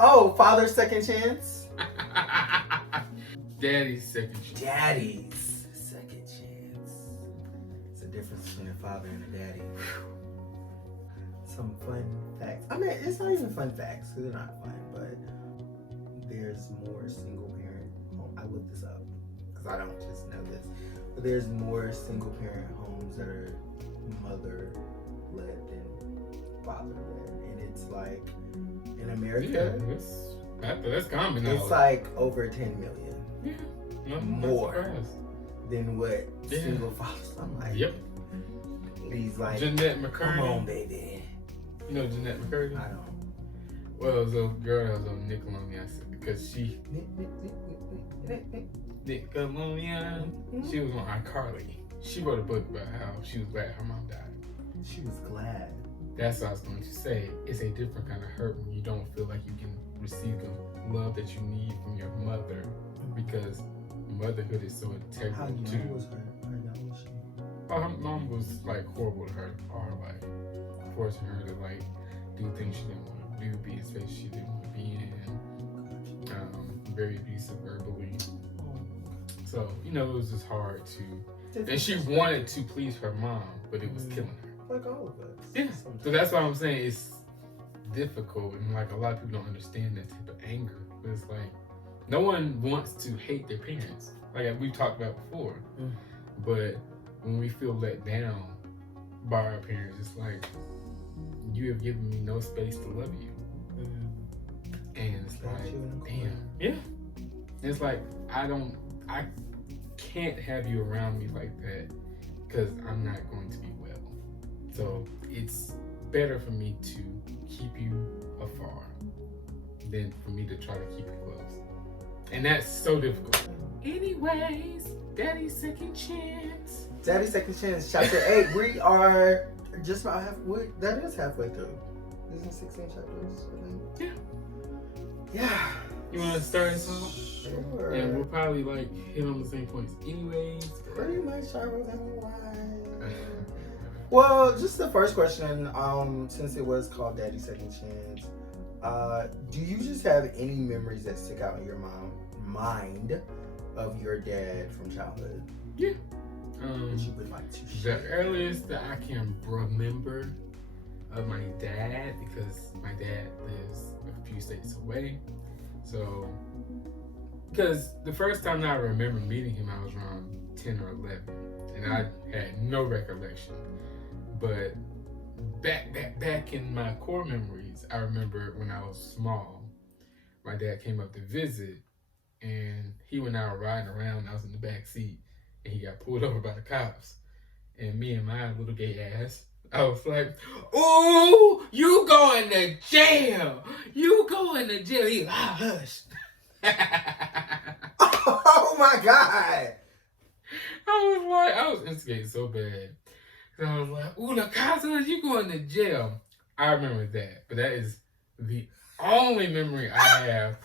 Oh, father's second chance? Daddy's second chance. Daddy's second chance. It's the difference between a father and a daddy. Some fun facts. I mean, it's not even fun facts, because they're not fun, but there's more single parent home. I looked this up, because I don't just know this. But there's more single parent homes that are mother-led than father-led. And it's like, in America, that's common now. it's like over 10 million. Yeah. More than what single fathers. I'm like, yep. He's like, Jeanette McCurdy. come on, baby. You know Jeanette McCurdy? I don't. Well, it was a girl that was on Nickelodeon because she Nickelodeon. She was on iCarly. She wrote a book about how she was glad her mom died. She was glad. That's what I was going to say. It's a different kind of hurt when you don't feel like you can receive the love that you need from your mother, because motherhood is so integral. How young was her? How young was she? Oh, her mom was like horrible to her all her life, forcing her to like do things she didn't want to do, be in space she didn't want to be in, very abusive verbally. So, you know, it was just hard to, and she wanted to please her mom, but it was killing her. Like all of us. Yeah. So that's why I'm saying it's difficult, and like a lot of people don't understand that type of anger. But it's like, no one wants to hate their parents, like we've talked about before. But when we feel let down by our parents, it's like, you have given me no space to love you. And it's like, damn. Yeah. It's like, I can't have you around me like that, because I'm not going to be well. So it's better for me to keep you afar than for me to try to keep you close. And that's so difficult. Anyways, Daddy's Second Chance. Daddy's Second Chance, chapter 8. We are just about halfway. That is halfway through. Isn't 16 chapters, I think? Yeah. Yeah. You want to start us off? Sure. And we'll probably like hit on the same points. Anyways. Pretty much I was having a Well, just the first question, since it was called Daddy's Second Chance, do you just have any memories that stick out in your mind of your dad from childhood? Yeah. That you would like to share? The earliest that I can remember of my dad, because my dad lives a few states away. So, because the first time that I remember meeting him, I was around 10 or 11, and I had no recollection. But back in my core memories, I remember when I was small, my dad came up to visit, and he and I were riding around, and I was in the back seat, and he got pulled over by the cops. And me and my little gay ass, I was like, "Ooh, you going to jail! You going to jail!" He like, hush. Oh my God! I was instigated so bad. I was like, "Ooh, the cops, you going to jail!" I remember that, but that is the only memory I have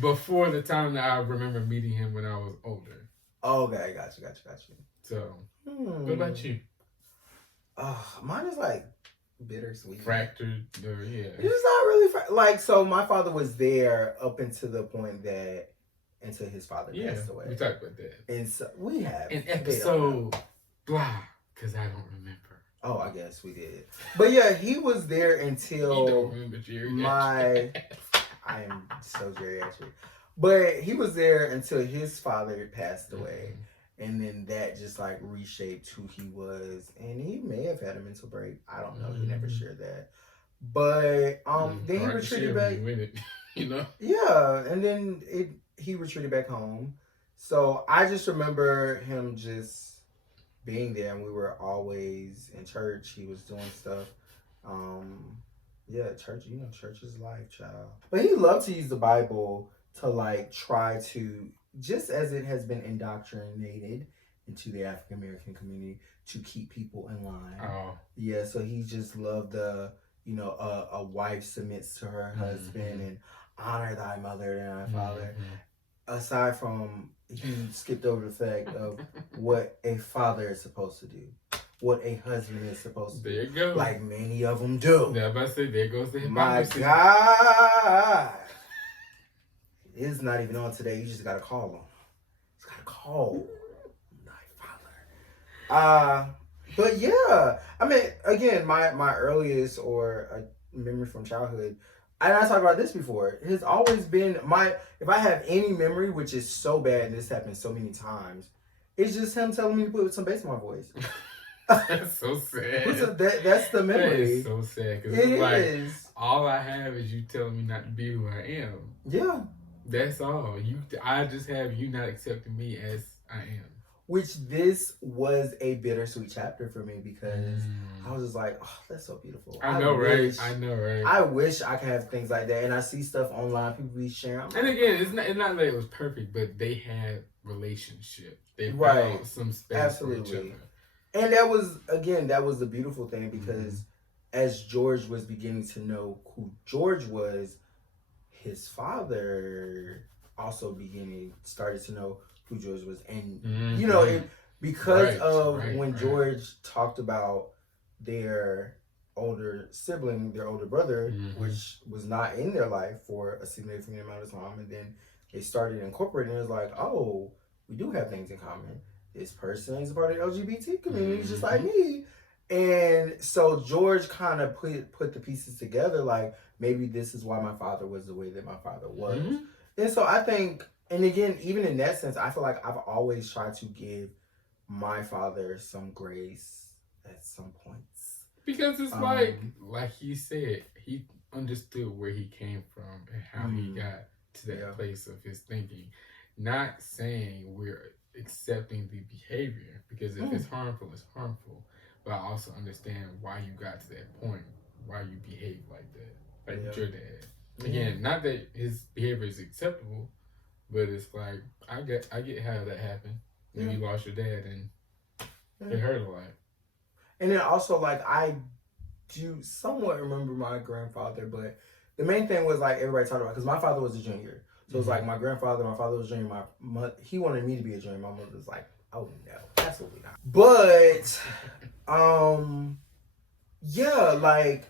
before the time that I remember meeting him when I was older. Okay, got you. So, what about you? Mine is like bittersweet. Fractured, or yeah. It's not really so my father was there up until the point that until his father passed away. We talked about that. And so we have an episode blah, because I don't remember. Oh, I guess we did. But yeah, he was there until you don't remember geriatric. I am so geriatric. But he was there until his father passed away. And then that just like reshaped who he was. And he may have had a mental break. I don't know. He never shared that. But then he retreated back. You know? Yeah. And then he retreated back home. So I just remember him just being there, and we were always in church. He was doing stuff. Church, church is life, child. But he loved to use the Bible to like try to, just as it has been indoctrinated into the African American community, to keep people in line. Oh. Yeah, so he just loved a wife submits to her husband and honor thy mother and thy father. Aside from, he skipped over the fact of what a father is supposed to do. what a husband is supposed to There do. you go. Like many of them do. Yeah, but I say there goes the My hypocrisy. God. It's not even on today. You just got to call him. Just got to call my father. But yeah. I mean, again, my earliest or a memory from childhood, and I talked about this before, has always been if I have any memory, which is so bad, and this happened so many times, it's just him telling me to put some bass in my voice. That's so sad. That's the memory. That is so sad. Because It it's like, is. all I have is you telling me not to be who I am. Yeah. That's all. I just have you not accepting me as I am. Which this was a bittersweet chapter for me because I was just like, oh, that's so beautiful. I know, right? I wish I could have things like that. And I see stuff online, people be sharing. And again, it's not that it was perfect, but they had relationship. They Right. found some space Absolutely. for each other. And that was the beautiful thing because as George was beginning to know who George was, his father also started to know who George was. And, you know, because when George talked about their older sibling, their older brother, which was not in their life for a significant amount of time, and then they started incorporating, it was like, oh, we do have things in common. This person is a part of the LGBT community, just like me. And so George kind of put the pieces together, like, maybe this is why my father was the way that my father was. And so I think, and again, even in that sense, I feel like I've always tried to give my father some grace at some points. Because it's like he said, he understood where he came from and how he got to that place of his thinking. Not saying we're accepting the behavior, because if it's harmful, it's harmful. But I also understand why you got to that point, why you behave like that, like with your dad. Again, not that his behavior is acceptable, but it's like I get how that happened. When you lost your dad, and it hurt a lot. And then also, like, I do somewhat remember my grandfather, but the main thing was, like, everybody talked about, because my father was a junior. So it's like my grandfather, my father was a junior. He wanted me to be a junior. My mother was like, oh no, absolutely not. But, yeah, like,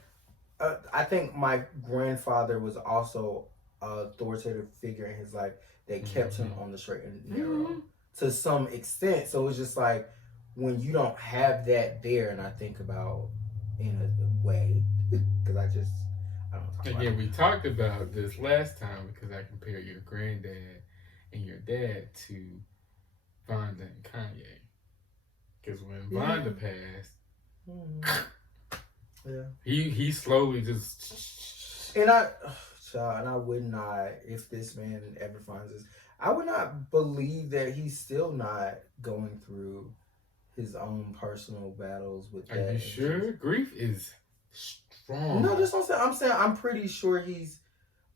I think my grandfather was also an authoritative figure in his life that kept him on the straight and narrow to some extent. So it's just like, when you don't have that there, and I think about in a way, because I don't talk about Again, we talked about this last time because I compared your granddad and your dad to Vonda and Kanye. Because when Vonda passed, he slowly just... And I would not, if this man ever finds this, I would not believe that he's still not going through his own personal battles with that. Are you sure? Grief is strong. No, that's what I'm saying. I'm pretty sure he's...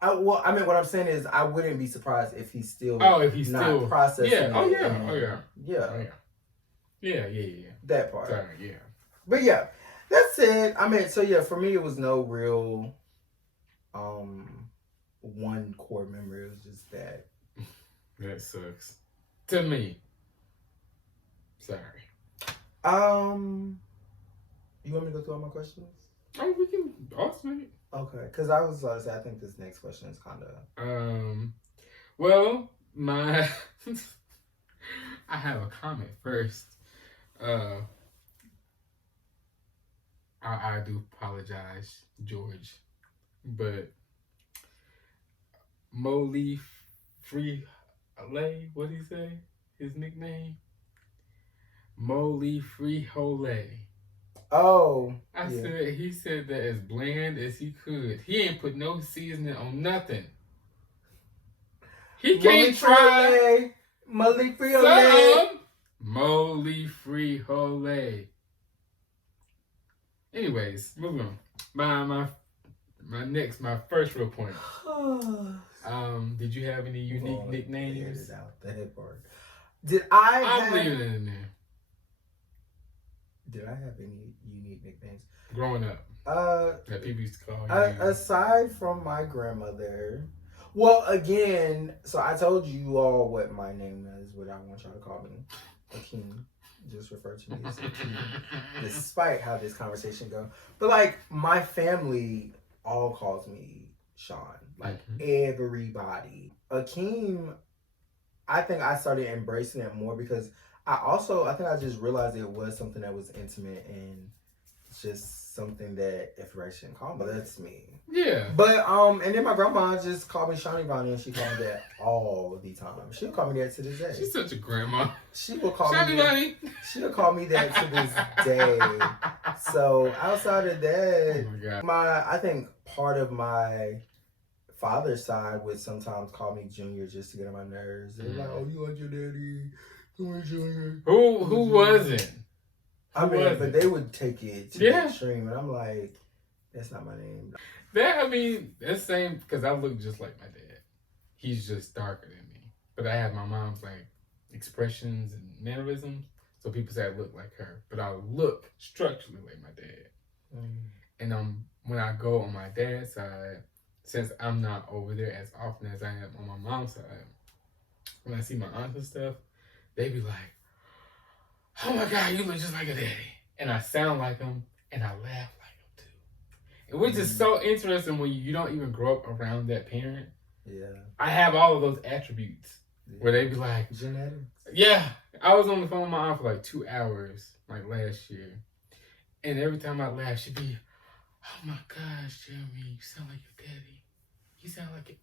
what I'm saying is, I wouldn't be surprised if he's still not processing it. Yeah. That part. Sorry, yeah. But yeah, that's it. I mean, so yeah, for me, it was no real one core memory. It was just that. That sucks. To me. Sorry. You want me to go through all my questions? Oh, we can alternate. Okay, because I was about to say, I think this next question is kind of... well, I have a comment first. I do apologize, George, but Molly Freehole, what did he say? His nickname? Molly Freehole. Oh. He said that as bland as he could. He ain't put no seasoning on nothing. He can't try. Molly Freehole. Molly Freehole. Anyways, moving on. My first real point. Did you have any unique nicknames? Did I? I'm leaving it in there. Did I have any unique nicknames growing up? That people used to call you. Aside from my grandmother, well, again, so I told you all what my name is. What I want y'all to call me, Akeem. just refer to me as Akeem, despite how this conversation go. But like my family all calls me Sean. Like everybody. Akeem, I think I started embracing it more because I think I just realized it was something that was intimate and just something that everybody shouldn't call me. But that's me. Yeah. But and then my grandma just called me Shawnee Bonnie, and she called me that all the time. She'll call me that to this day. She's such a grandma. She will call Shawnee me Bonnie. She'll call me that to this day. So outside of that, oh my God. I think part of my father's side would sometimes call me Junior just to get on my nerves. They're like, "Oh, you like your daddy? You want Junior?" Who wasn't? But they would take it to the extreme, and I'm like, that's not my name. That's same because I look just like my dad. He's just darker than me, but I have my mom's like expressions and mannerisms, so people say I look like her, but I look structurally like my dad. And when I go on my dad's side, since I'm not over there as often as I am on my mom's side, when I see my aunts and stuff, they be like, "Oh my God, you look just like a daddy," and I sound like him, and I laugh like him too. And which is so interesting when you don't even grow up around that parent. Yeah, I have all of those attributes where they be like, genetics. Yeah, I was on the phone with my aunt for like 2 hours, like last year, and every time I laugh, she'd be, "Oh my gosh, Jeremy, you sound like your daddy. You sound like it."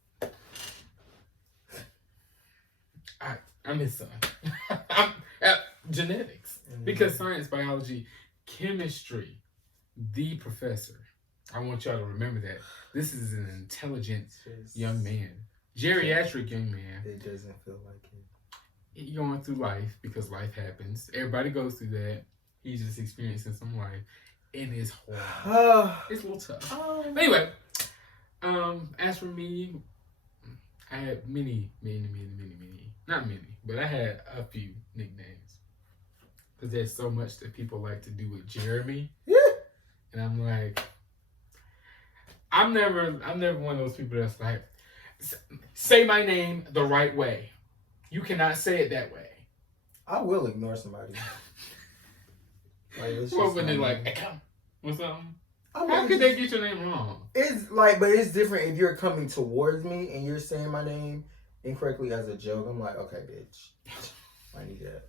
I'm his son. Genetics. Because science, biology, chemistry, the professor. I want y'all to remember that. This is an intelligent young man. Geriatric young man. It doesn't feel like it. He's going through life because life happens. Everybody goes through that. He's just experiencing some life. It is hard. It's a little tough. But anyway, as for me, I had many, not many, but I had a few nicknames. Because there's so much that people like to do with Jeremy. And I'm like, I'm never one of those people that's like, say my name the right way. You cannot say it that way. I will ignore somebody. What when they like, Akeem, what's up? How could they get your name wrong? It's like, but it's different if you're coming towards me and you're saying my name incorrectly as a joke. I'm like, okay, bitch. I need that.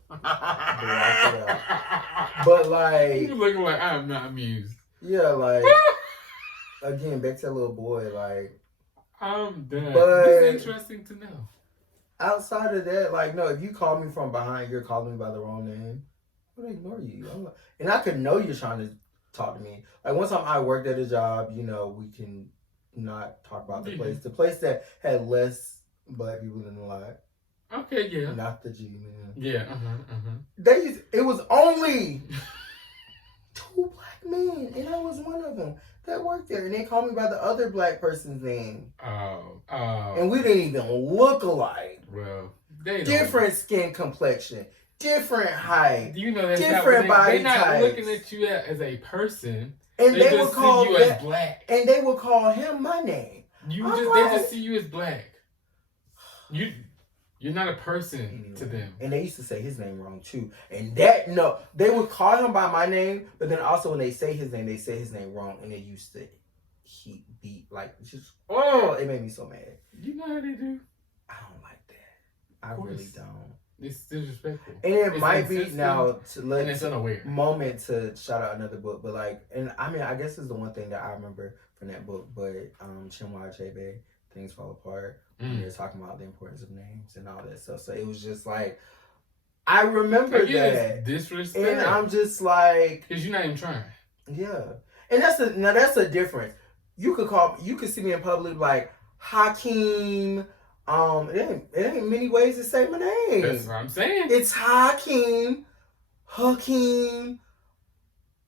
But like, you looking like I am not amused. Yeah, like again, back to that little boy. Like, I'm done. But it's interesting to know. Outside of that, like, no, if you call me from behind, you're calling me by the wrong name. I'm gonna ignore you. And I could know you're trying to talk to me. Like one time I worked at a job. You know, we can not talk about the place. The place that had less black people than a lot. Okay, yeah. Not the G, man. Yeah, It was only 2 black men, and I was one of them that worked there. And they called me by the other black person's name. Oh. And we didn't even look alike. Well, they different skin complexion, different height. You know, that's different body types. They're not looking at you as a person. And they just would call see you as black. And they would call him my name. They just see you as black. You're not a person to them. And they used to say his name wrong too. And they would call him by my name, but then also when they say his name, they say his name wrong. And they used to it made me so mad. You know how they do? I don't like that. I really don't. It's disrespectful. And it might be now and it's unaware. Moment to shout out another book, but like, and I mean, I guess it's the one thing that I remember from that book, but Chinua Achebe, Things Fall Apart. They're talking about the importance of names and all that stuff. So it was just like, I remember that. Disrespect. And I'm just like, because you're not even trying. Yeah. And that's a difference. You could see me in public like Hakeem. It ain't many ways to say my name. That's what I'm saying. It's Hakeem,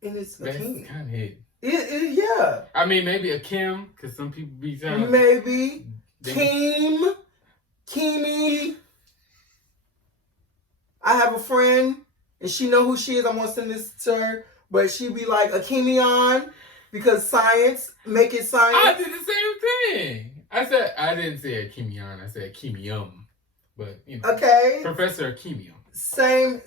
and it's Akeem. That's kind of hidden. Yeah. I mean, maybe Akeem, because some people be saying. Maybe. Keem, Keemy. I have a friend, and she know who she is. I'm gonna send this to her, but she be like Akeemion, because science, make it science. I did the same thing. I didn't say Akeemion. I said Akeemium, but you know. Okay. Professor Akeemium. same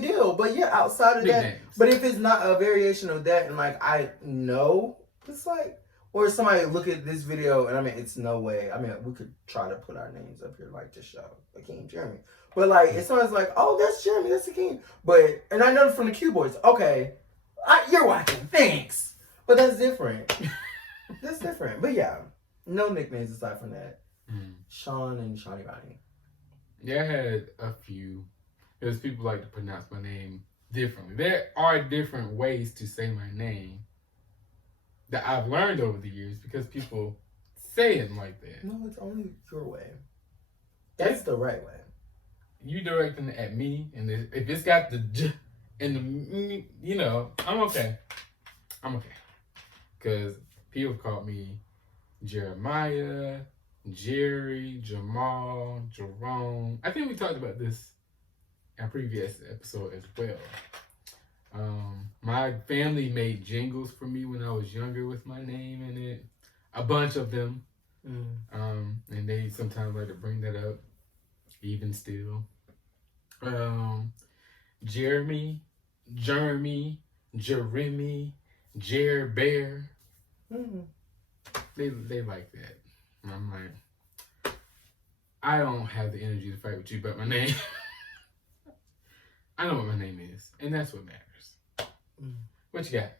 deal. But yeah, outside of that, Nicknames. but if it's not a variation of that, and like I know, it's like, or somebody look at this video, and I mean, it's no way. I mean, we could try to put our names up here like to show Akeem, Jeremy, but like it's always like, oh, that's Jeremy, that's Akeem. But and I know from the Cube Bois, okay, you're watching, thanks. But that's different. That's different. But yeah, no nicknames aside from that. Sean and Shawnee Bonnie. Yeah, I had a few. Because people like to pronounce my name differently. There are different ways to say my name that I've learned over the years because people say it like that. No, it's only your way. That's the right way. You directing it at me, and if it's got the j and the, you know, I'm okay. I'm okay. Because people call me Jeremiah, Jerry, Jamal, Jerome. I think we talked about this in a previous episode as well. My family made jingles for me when I was younger with my name in it. A bunch of them. And they sometimes like to bring that up, even still. Jeremy, Jeremy, Jer Bear. They like that. And I'm like, I don't have the energy to fight with you about my name. I know what my name is, and that's what matters. What you got?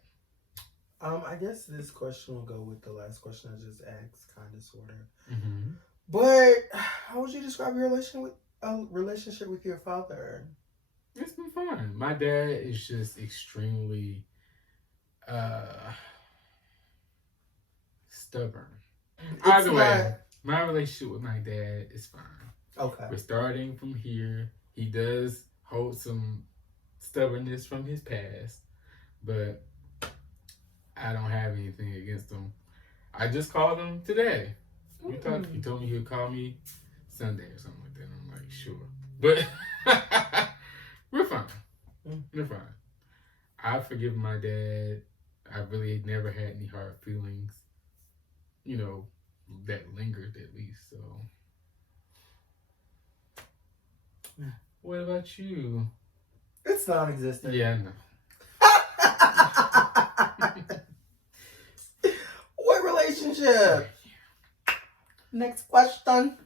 I guess this question will go with the last question I just asked, kind of, sort of. Mm-hmm. But how would you describe your relationship with your father? It's been fun. My dad is just extremely stubborn. Either way, my relationship with my dad is fine. Okay. We're starting from here. He does hold some stubbornness from his past, but I don't have anything against him. I just called him today. We talked. He told me he would call me Sunday or something like that. And I'm like, sure. But we're fine. We're fine. I forgive my dad. I really never had any hard feelings, you know, that lingered at least. So, what about you? It's non-existent. Yeah, I know. What relationship? Next question.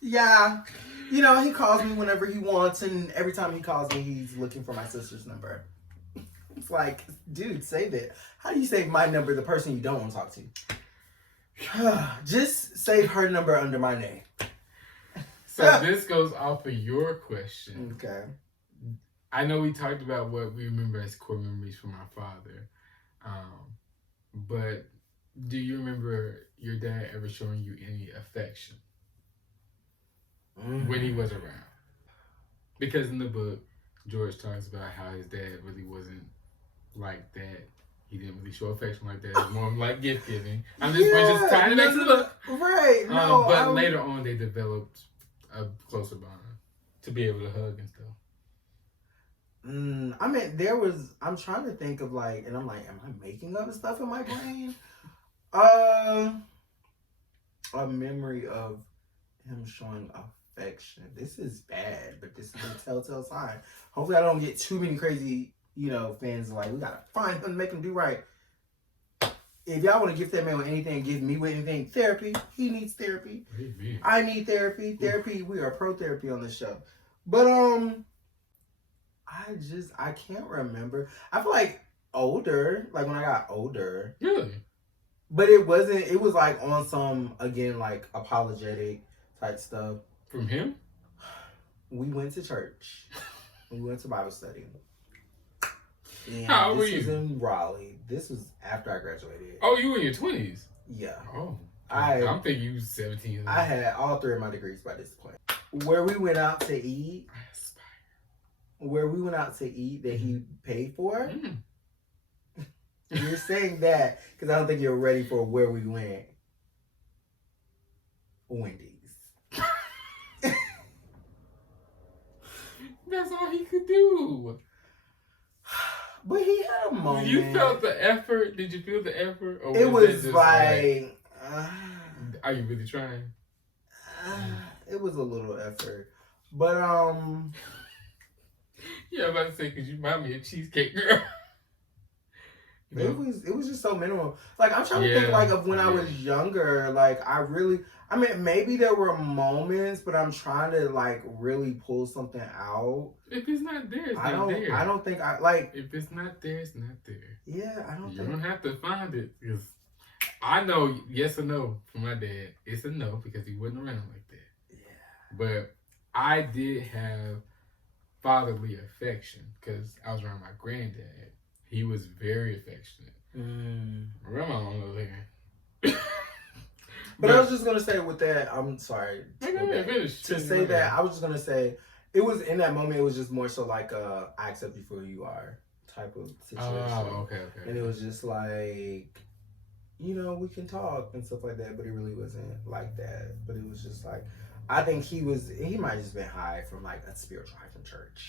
Yeah. You know, he calls me whenever he wants, and every time he calls me, he's looking for my sister's number. It's like, dude, save it. How do you save my number, the person you don't want to talk to? Just save her number under my name. So this goes off of your question. Okay. I know we talked about what we remember as core memories from our father. But do you remember your dad ever showing you any affection when he was around? Because in the book, George talks about how his dad really wasn't like that. He didn't really show affection like that. It was more like gift giving. We're just trying to make it look. Right. No, but later on, they developed a closer bond to be able to hug and stuff. I mean, I'm trying to think of like, and I'm like, am I making up stuff in my brain? A memory of him showing affection. This is bad, but this is a telltale sign. Hopefully I don't get too many crazy, fans like, we gotta find him and make him do right. If y'all want to gift that man with anything, give me with anything. Therapy. He needs therapy. Amen. I need therapy. Therapy. We are pro therapy on this show. But I can't remember. I feel like older, like when I got older. Really? But it was like on some, again, like apologetic type stuff. From him? We went to church. We went to Bible study. And how old were you? This was in Raleigh. This was after I graduated. Oh, you were in your 20s? Yeah. Oh. I'm thinking you was 17. I had all three of my degrees by this point. Where we went out to eat. That he paid for. You're saying that because I don't think you're ready for where we went. Wendy's. That's all he could do. But he had a moment. You felt the effort? Did you feel the effort? Or it was just like are you really trying? it was a little effort. But yeah, I'm about to say because you remind me of Cheesecake Girl. it was just so minimal. Like I'm trying to think like of when I was younger. Like I mean maybe there were moments, but I'm trying to like really pull something out. If it's not there, it's not there. I don't think I like. If it's not there, it's not there. Yeah, I don't. You don't have to find it because I know yes or no from my dad. It's a no because he wasn't around like that. Yeah. But I did have fatherly affection because I was around my granddad. He was very affectionate. Grandma on the other hand. But I was just gonna say with that, I'm sorry to say that. I was just gonna say it was in that moment. It was just more so like I accept you for who you are type of situation. Oh, okay. And it was just like, you know, we can talk and stuff like that. But it really wasn't like that. But it was just like, I think he might have just been high from like a spiritual high from church.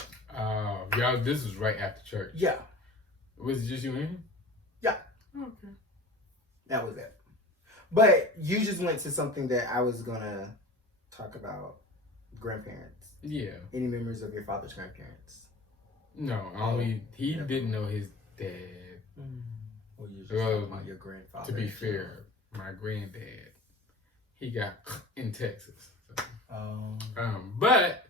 Y'all, this was right after church. Yeah. Was it just you and him? Yeah. Okay. That was it. But you just went to something that I was gonna talk about. Grandparents. Yeah. Any members of your father's grandparents? No, he didn't know his dad. Well, you just talking about your grandfather. To be fair, my granddad, he got in Texas. So. But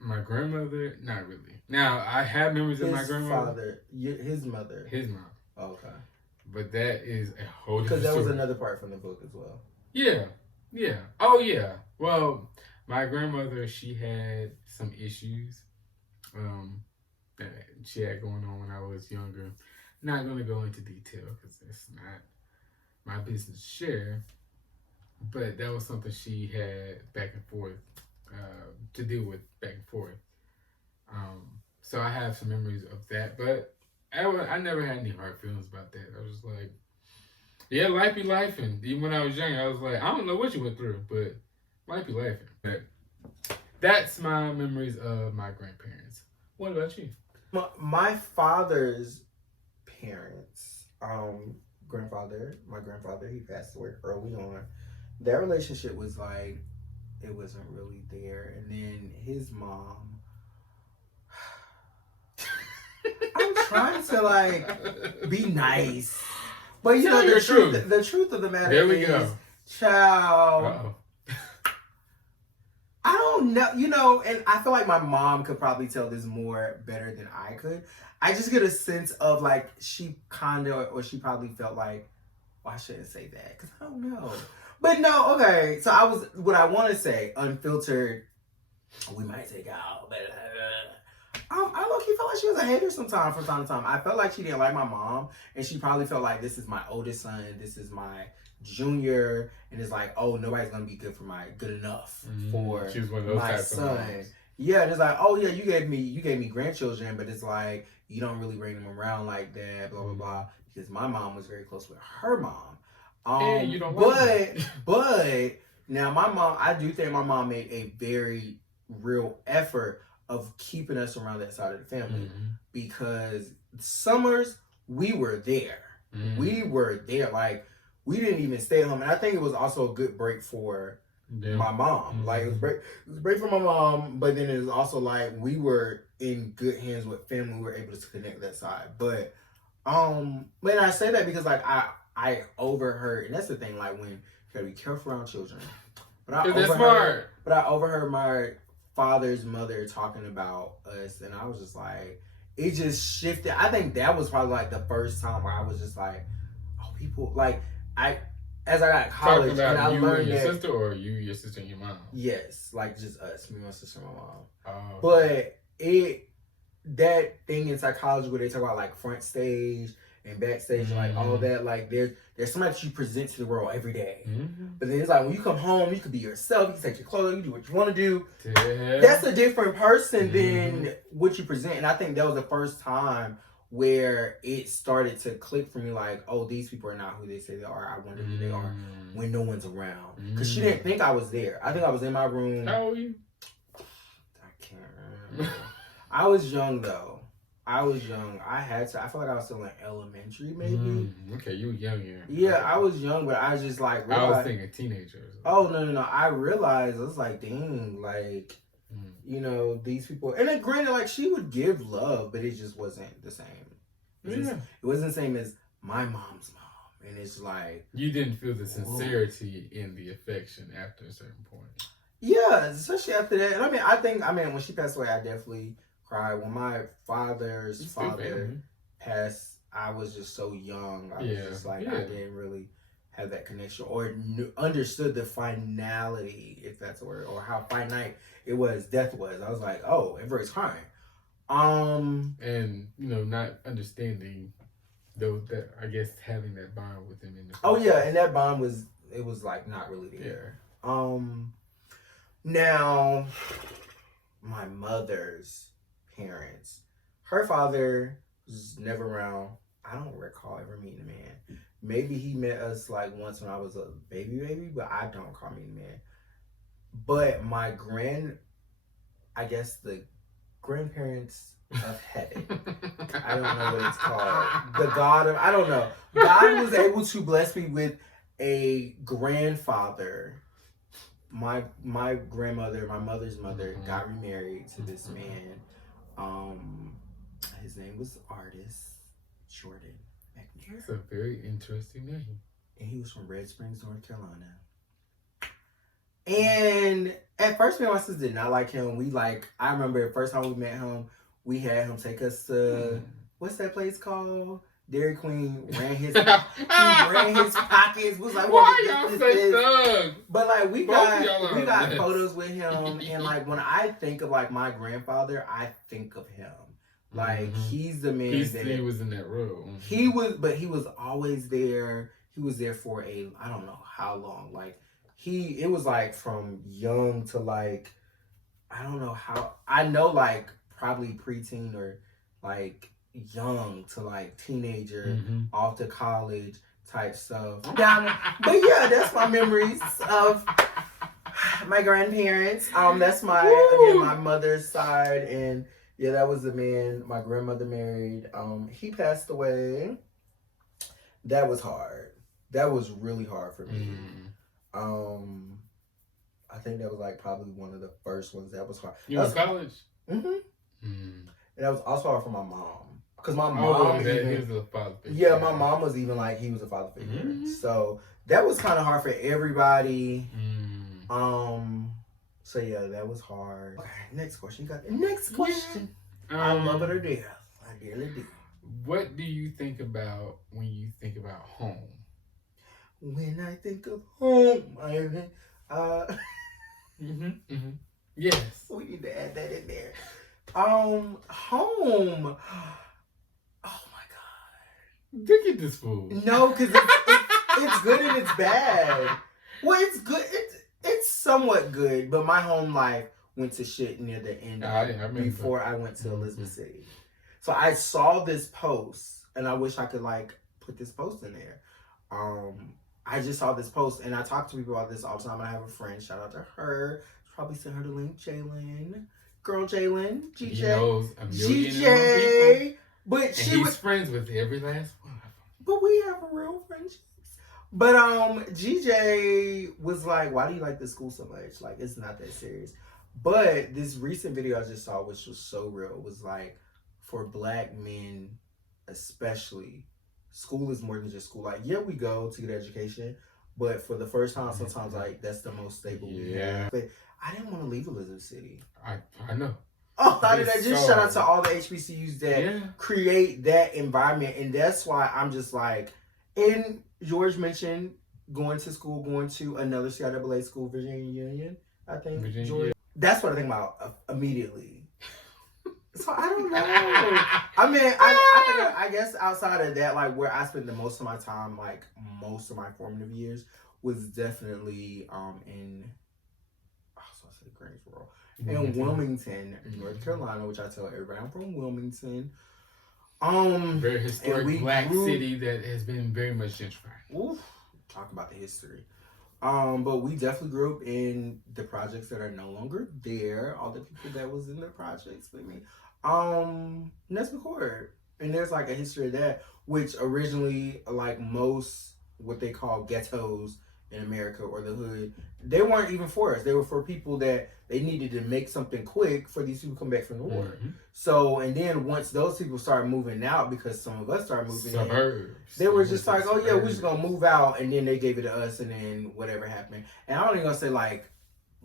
my grandmother, not really. Now I have memories of my grandmother. His mother. His mom. Oh, okay. But that is a whole different because that story. was another part from the book as well. Yeah. Oh yeah. Well, my grandmother, she had some issues that she had going on when I was younger. Not going to go into detail because it's not my business to share. But that was something she had back and forth to deal with back and forth. So I have some memories of that, but I never had any hard feelings about that. I was like, yeah, life be life. And even when I was younger, I was like, I don't know what you went through, but life be life. But that's my memories of my grandparents. What about you? My father's parents, my grandfather, he passed away early on. Their relationship was like, it wasn't really there. And then his mom, I'm trying to like be nice, but you know the truth of the matter is, child. Uh-oh. I don't know, you know, and I feel like my mom could probably tell this better than I could. I just get a sense of like she probably felt like, well, I shouldn't say that because I don't know. But no, okay. So what I want to say, unfiltered, we might take out, but I low-key felt like she was a hater from time to time. I felt like she didn't like my mom, and she probably felt like this is my oldest son, this is my junior, and it's like, oh, nobody's gonna be good enough for my son. Yeah, and it's like, oh yeah, you gave me grandchildren, but it's like you don't really bring them around like that, blah blah blah. Because my mom was very close with her mom. You don't but now my mom, I do think my mom made a very real effort of keeping us around that side of the family because summers we were there. We were there. Like we didn't even stay at home, and I think it was also a good break for my mom. Like it was break for my mom, but then it was also like we were in good hands with family. We were able to connect that side. But when I say that because like I overheard, and that's the thing, like when you gotta be careful around children. But I overheard my father's mother talking about us, and I was just like, it just shifted. I think that was probably like the first time where I was just like, oh, people like as I got to college, and I learned your that sister, or you, your sister, and your mom. Yes, like just us, me, my sister, and my mom. Oh. But that thing in psychology where they talk about like front stage and backstage, like all that, like there's somebody that you present to the world every day. But then it's like when you come home, you can be yourself, you can take your clothes, you can do what you want to do. Yeah. That's a different person than what you present. And I think that was the first time where it started to click for me, like, oh, these people are not who they say they are. I wonder who they are when no one's around. Because she didn't think I was there. I think I was in my room. How old are you? I can't remember. I was young though. I was young. I feel like I was still in elementary, maybe. Okay, you were young, yeah. Yeah, I was young, but I just like realized, I was thinking teenagers. Oh no! I realized I was like, dang, like you know these people. And then granted, like she would give love, but it just wasn't the same. It wasn't the same as my mom's mom, and it's like you didn't feel the sincerity in the affection after a certain point. Yeah, especially after that. And I mean, when she passed away, I definitely cried. When my father's father passed, I was just so young. I was just like, I didn't really have that connection or understood the finality, if that's a word, or how finite it was, death was. I was like, oh, everybody's crying. And, you know, not understanding, though, that I guess having that bond with him in the Oh, yeah, and that bond was like not really there. Now, my mother's parents, her father was never around. I don't recall ever meeting the man. Maybe he met us like once when I was a baby, but I don't recall meeting the man. But I guess the grandparents of heaven. I don't know what it's called. I don't know. God was able to bless me with a grandfather. My grandmother, my mother's mother, got remarried to this man. His name was Artist Jordan McNair. That's a very interesting name. And he was from Red Springs, North Carolina. And at first, me and my sister did not like him. I remember the first time we met him, we had him take us to, what's that place called? Dairy Queen. Ran his pockets. Was like, why y'all say thug? But like we got photos with him, and like when I think of like my grandfather, I think of him. Like he's the man. He was in that role. He was always there. He was there for I don't know how long. Like it was like from young to like, I don't know how. I know like probably preteen or like young to like teenager, off to college type stuff. But yeah, that's my memories of my grandparents. That's my mother's side, and yeah, that was the man my grandmother married. He passed away. That was hard. That was really hard for me. I think that was like probably one of the first ones that was hard. You were in college? And that was also hard for my mom. Because my mom, he was a father figure. Yeah, my mom was even like, he was a father figure. So that was kind of hard for everybody. So yeah, that was hard. Okay, next question. You got the next question. I love it or dear. I dearly do. What do you think about when you think about home? When I think of home, yes. We need to add that in there. Home. Oh my God. Look at this fool. No, because it's good and it's bad. Well, it's good. It's somewhat good, but my home life went to shit near the end before I went to Elizabeth City. So I saw this post, and I wish I could like put this post in there. I just saw this post, and I talk to people about this all the time. I have a friend, shout out to her. Probably send her the link, Jalen. Girl, Jalen, GJ. He knows a million GJ. But he's friends with every last one of them. But we have a real friendship. But GJ was like, why do you like this school so much? Like, it's not that serious. But this recent video I just saw, which was so real, was like, for Black men especially, school is more than just school. Like, yeah, we go to get education, but for the first time, sometimes like that's the most stable we have. But I didn't want to leave Elizabeth City. I know. Oh, I did. Just shout out to all the HBCUs that create that environment, and that's why I'm just like, and George mentioned going to another CIAA school, Virginia Union, I think. George. That's what I think about immediately. So I don't know. I mean, I guess outside of that, like where I spent the most of my time, like most of my formative years, was definitely in Greensboro. In Wilmington, North Carolina, which I tell everybody I'm from Wilmington. Very historic Black city that has been very much gentrified. Oof, talk about the history. But we definitely grew up in the projects that are no longer there. All the people that was in the projects with me. That's McCord. And there's like a history of that, which originally, like most what they call ghettos in America or the hood, they weren't even for us. They were for people that they needed to make something quick for these people to come back from the war. Mm-hmm. So, and then once those people started moving out, because some of us started moving Suburbs. in, they were just like, oh yeah, we're just gonna move out, and then they gave it to us, and then whatever happened. And I don't even gonna say like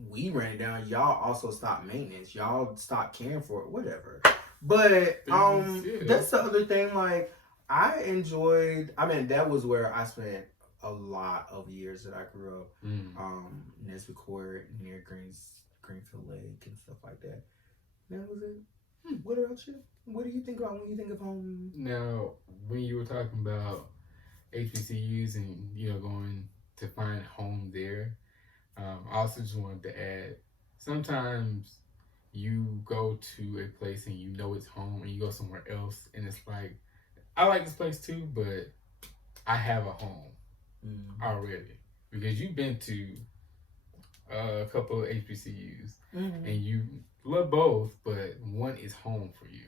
we ran it down. Y'all also stopped maintenance. Y'all stopped caring for it. Whatever. But that's the other thing. Like I enjoyed. I mean, that was where I spent a lot of years that I grew up. Nesbitt Court near Greenfield Lake and stuff like that. That was it. What about you? What do you think about when you think of home? Now, when you were talking about HBCUs and going to find home there, I also just wanted to add, sometimes you go to a place and you know it's home, and you go somewhere else and it's like, I like this place too, but I have a home already, because you've been to a couple of HBCUs and you love both, but one is home for you.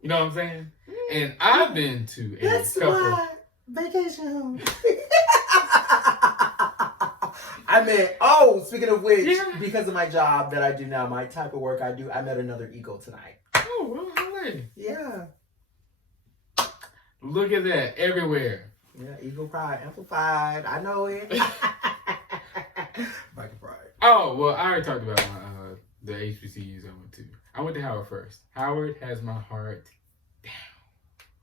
You know what I'm saying? And I've been to a couple. My vacation home. I mean, speaking of which, because of my job that I do now, my type of work I do, I met another eagle tonight. Oh, really? Yeah. Look at that, everywhere. Yeah, Eagle Pride amplified. I know it. Michael Pride. Oh, well, I already talked about the HBCUs I went to. I went to Howard first. Howard has my heart down.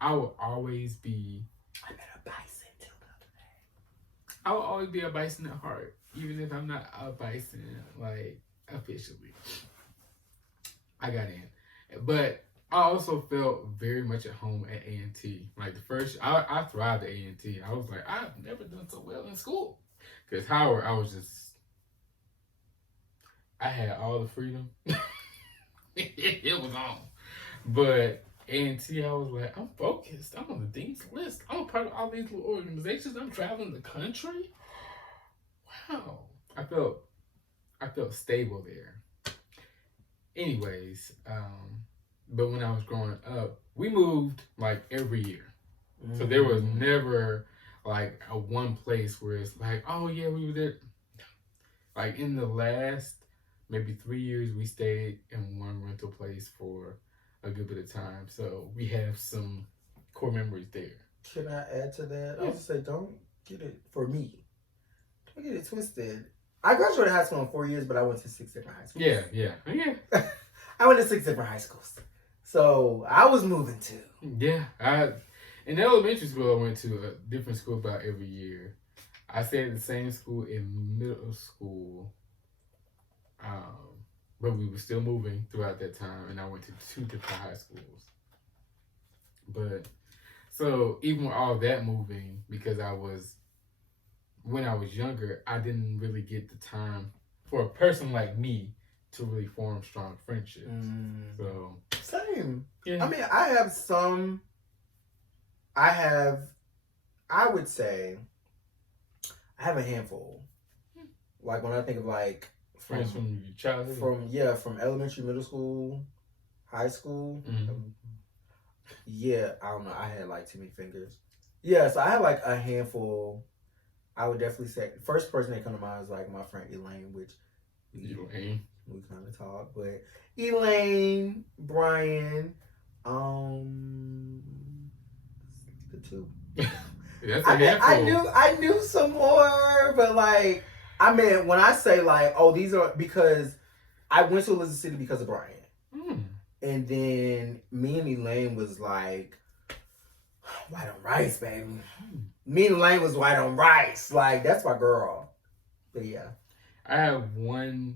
I will always be. I met a bison too the other day. I will always be a bison at heart, even if I'm not a bison, like, officially. I got in. But I also felt very much at home at A&T. Like, the first, I thrived at A&T. I was like, I've never done so well in school. Because Howard, I was just, I had all the freedom. It was on. But A&T, I was like, I'm focused. I'm on the dean's list. I'm a part of all these little organizations. I'm traveling the country. Wow. I felt stable there. Anyways, but when I was growing up, we moved like every year. So there was never like a one place where it's like, oh yeah, we were there. Like in the last maybe 3 years, we stayed in one rental place for a good bit of time. So we have some core memories there. Can I add to that? I would say, don't get it, for me, don't get it twisted. I graduated high school in 4 years, but I went to 6 different high schools. Yeah. I went to 6 different high schools. So I was moving too. Yeah. In elementary school, I went to a different school about every year. I stayed at the same school in middle school. But we were still moving throughout that time, and I went to 2 different high schools. But so even with all that moving, because when I was younger, I didn't really get the time for a person like me to really form strong friendships. So same. Yeah. I mean, I would say I have a handful. Like when I think of like friends from your childhood? From elementary, middle school, high school. Yeah, I don't know. I had like too many fingers. Yeah, so I had like a handful. I would definitely say first person that come to mind is like my friend Elaine, which we kind of talk, but Elaine, Brian, the 2. That's a handful. I knew some more, but like, I mean, when I say like, oh, these are because I went to Elizabeth City because of Brian. And then me and Elaine was like, white on rice, baby. Me and Elaine was white on rice. Like, that's my girl. But yeah. I have one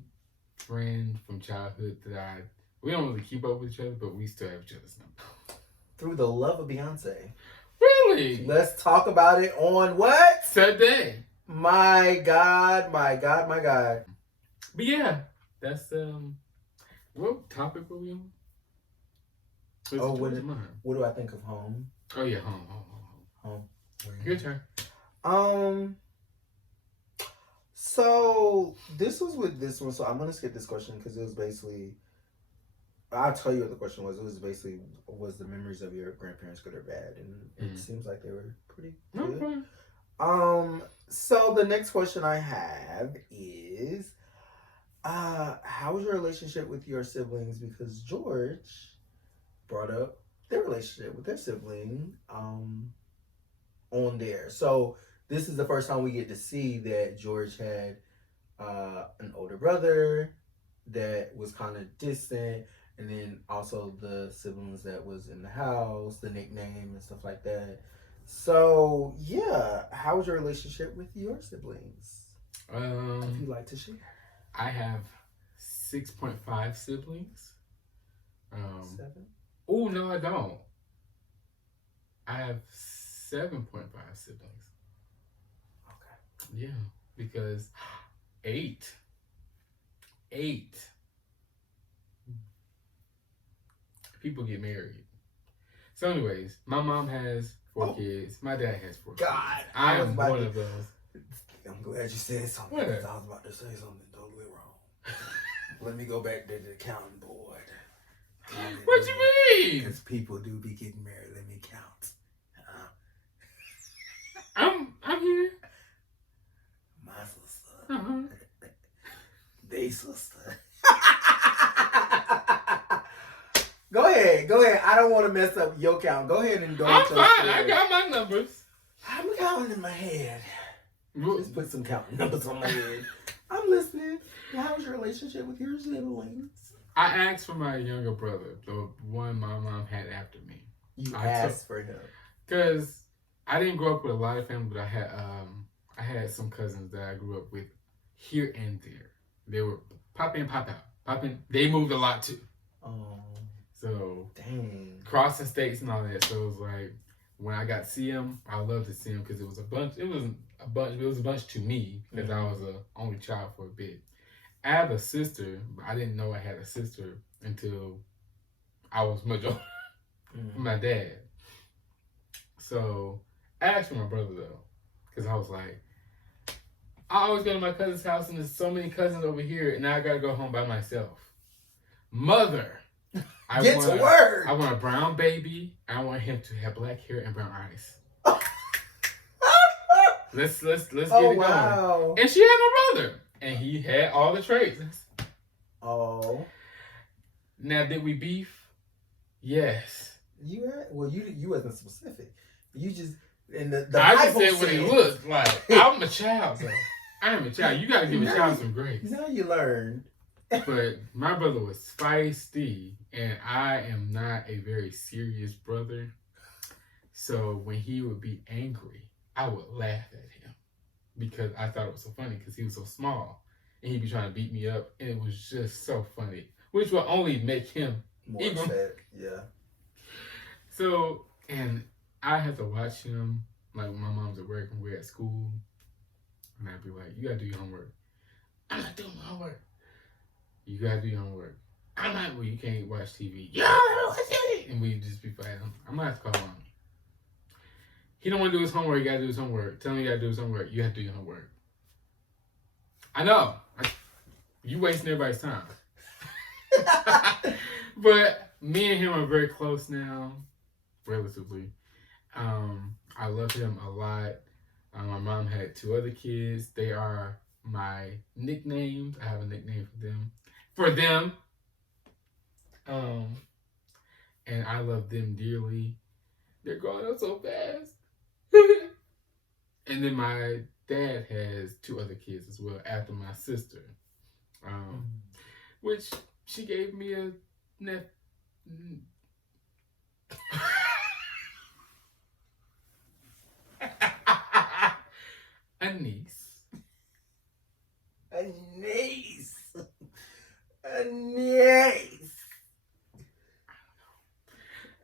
friend from childhood that we don't really keep up with each other, but we still have each other's number. Through the love of Beyonce. Really? Let's talk about it on what? Today. My God, my God, my God. But yeah, that's what topic were we on? What do I think of home? Oh yeah, home. Your turn. So this was with this one. So I'm gonna skip this question because it was basically I'll tell you what the question was. It was basically, was the memories of your grandparents good or bad? And it seems like they were pretty good. Okay. So the next question I have is, how was your relationship with your siblings? Because George brought up their relationship with their sibling on there. So this is the first time we get to see that George had an older brother that was kind of distant, and then also the siblings that was in the house, the nickname and stuff like that. So yeah, how was your relationship with your siblings? If you'd like to share. I have 6.5 siblings. 7? Oh no, I don't. I have 7.5 siblings. Okay. Yeah, because 8. People get married. So, anyways, my mom has 4 kids. My dad has 4 kids. I am one of those. I'm glad you said something. What? I was about to say something totally wrong. Let me go back to the counting board. What you mean? Because people do be getting married. Let me count. I'm here. My sister. Uh-huh. They sister. Go ahead. I don't want to mess up your count. Go ahead and go. I'm fine. I got my numbers. I'm counting in my head. Just put some counting numbers on my head. I'm listening. How was your relationship with your siblings? I asked for my younger brother, the one my mom had after me. You asked for him because I didn't grow up with a lot of family, but I had some cousins that I grew up with here and there. They were pop in, pop out, pop in. They moved a lot too. Oh, so dang, crossing states and all that. So it was like when I got to see him, I loved to see him because it was a bunch. It was a bunch to me because I was the only child for a bit. I have a sister, but I didn't know I had a sister until I was much older than my dad. So I asked for my brother though, because I was like, I always go to my cousin's house and there's so many cousins over here, and now I gotta go home by myself. Mother, get to work. I want a brown baby. I want him to have black hair and brown eyes. Let's get it going. And she had no brother. And he had all the traits. Oh. Now, did we beef? Yes. You wasn't specific. You just I just said what he looked like. I'm a child, though. I am a child. You gotta give a child some grace. Now you learned. But my brother was feisty, and I am not a very serious brother. So when he would be angry, I would laugh at him because I thought it was so funny because he was so small and he'd be trying to beat me up, and it was just so funny, which will only make him more upset. Yeah. So, and I had to watch him like when my mom's at work and we're at school, and I'd be like, "You gotta do your homework." I'm not doing my homework. You gotta do your homework. I'm not. Well, you can't watch TV. Yeah, and we just be fighting. I'm gonna have to call mommy. He don't want to do his homework. He got to do his homework. Tell him he got to do his homework. You have to do your homework. I know. You wasting everybody's time. But me and him are very close now, relatively. I love him a lot. My mom had 2 other kids. They are my nicknames. I have a nickname for them. And I love them dearly. They're growing up so fast. And then my dad has 2 other kids as well after my sister, which she gave me a niece.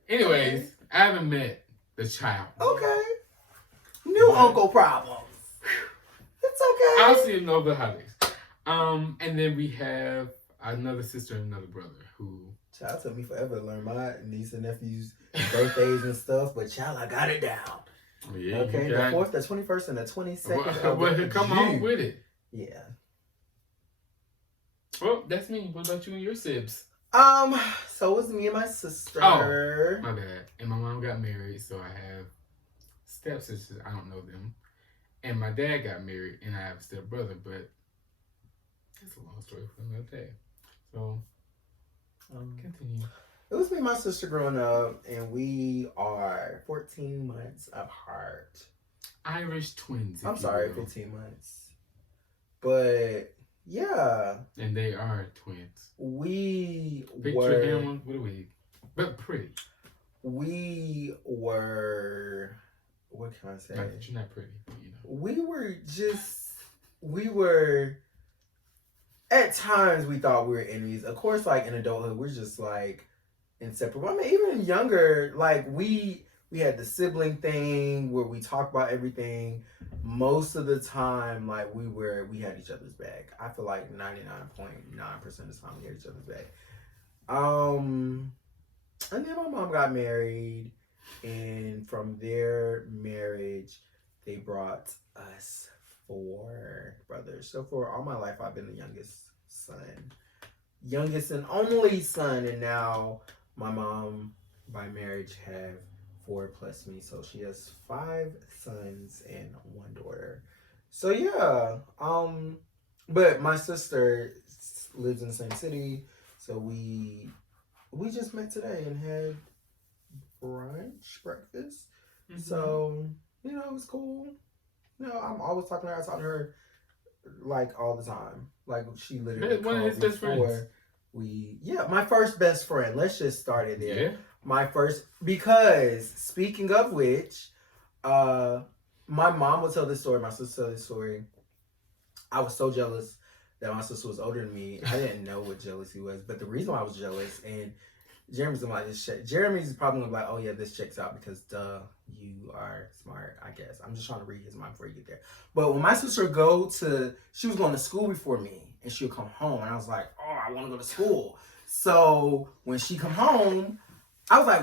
Anyways, I haven't met the child. Okay. New uncle problems. It's okay. I'll see him over the holidays. And then we have another sister and another brother who... Child, took me forever to learn my niece and nephew's birthdays and stuff, but child, I got it down. Yeah, okay, the 4th, the 21st, and the 22nd. Well, come on with it. Yeah. Well, that's me. What about you and your sibs? So it was me and my sister. Oh, my bad. And my mom got married, so I have stepsisters. I don't know them. And my dad got married, and I have a stepbrother, but that's a long story for another day. So, continue. It was me and my sister growing up, and we are 14 months apart. Irish twins. I'm sorry, 15 months. But, yeah. And they are twins. We Picture him, what are we? But pretty. We were, what can I say? Not that you're not pretty, but you know. We were, at times we thought we were enemies. Of course, like in adulthood, we're just like inseparable. I mean, even younger, like we had the sibling thing where we talk about everything. Most of the time, like we had each other's back. I feel like 99.9% of the time we had each other's back. And then my mom got married, and from their marriage, they brought us 4 brothers. So for all my life, I've been the youngest and only son, and now my mom, by marriage, have 4 plus me, so she has 5 sons and 1 daughter. So yeah, but my sister lives in the same city, so we just met today and had breakfast. Mm-hmm. So you know, it was cool. You know, I'm always talking to her. I talk to her like all the time. Like she literally one of his best friends. My first best friend. Let's just start it there. Yeah. My first, because speaking of which, my mom will tell this story. My sister tell this story. I was so jealous that my sister was older than me. I didn't know what jealousy was, but the reason why I was jealous, and Jeremy's gonna like this shit. Jeremy's probably gonna be like, oh yeah, this checks out because duh, you are smart, I guess. I'm just trying to read his mind before you get there. But when my sister she was going to school before me, and she would come home, and I was like, oh, I want to go to school. So when she come home, I was like,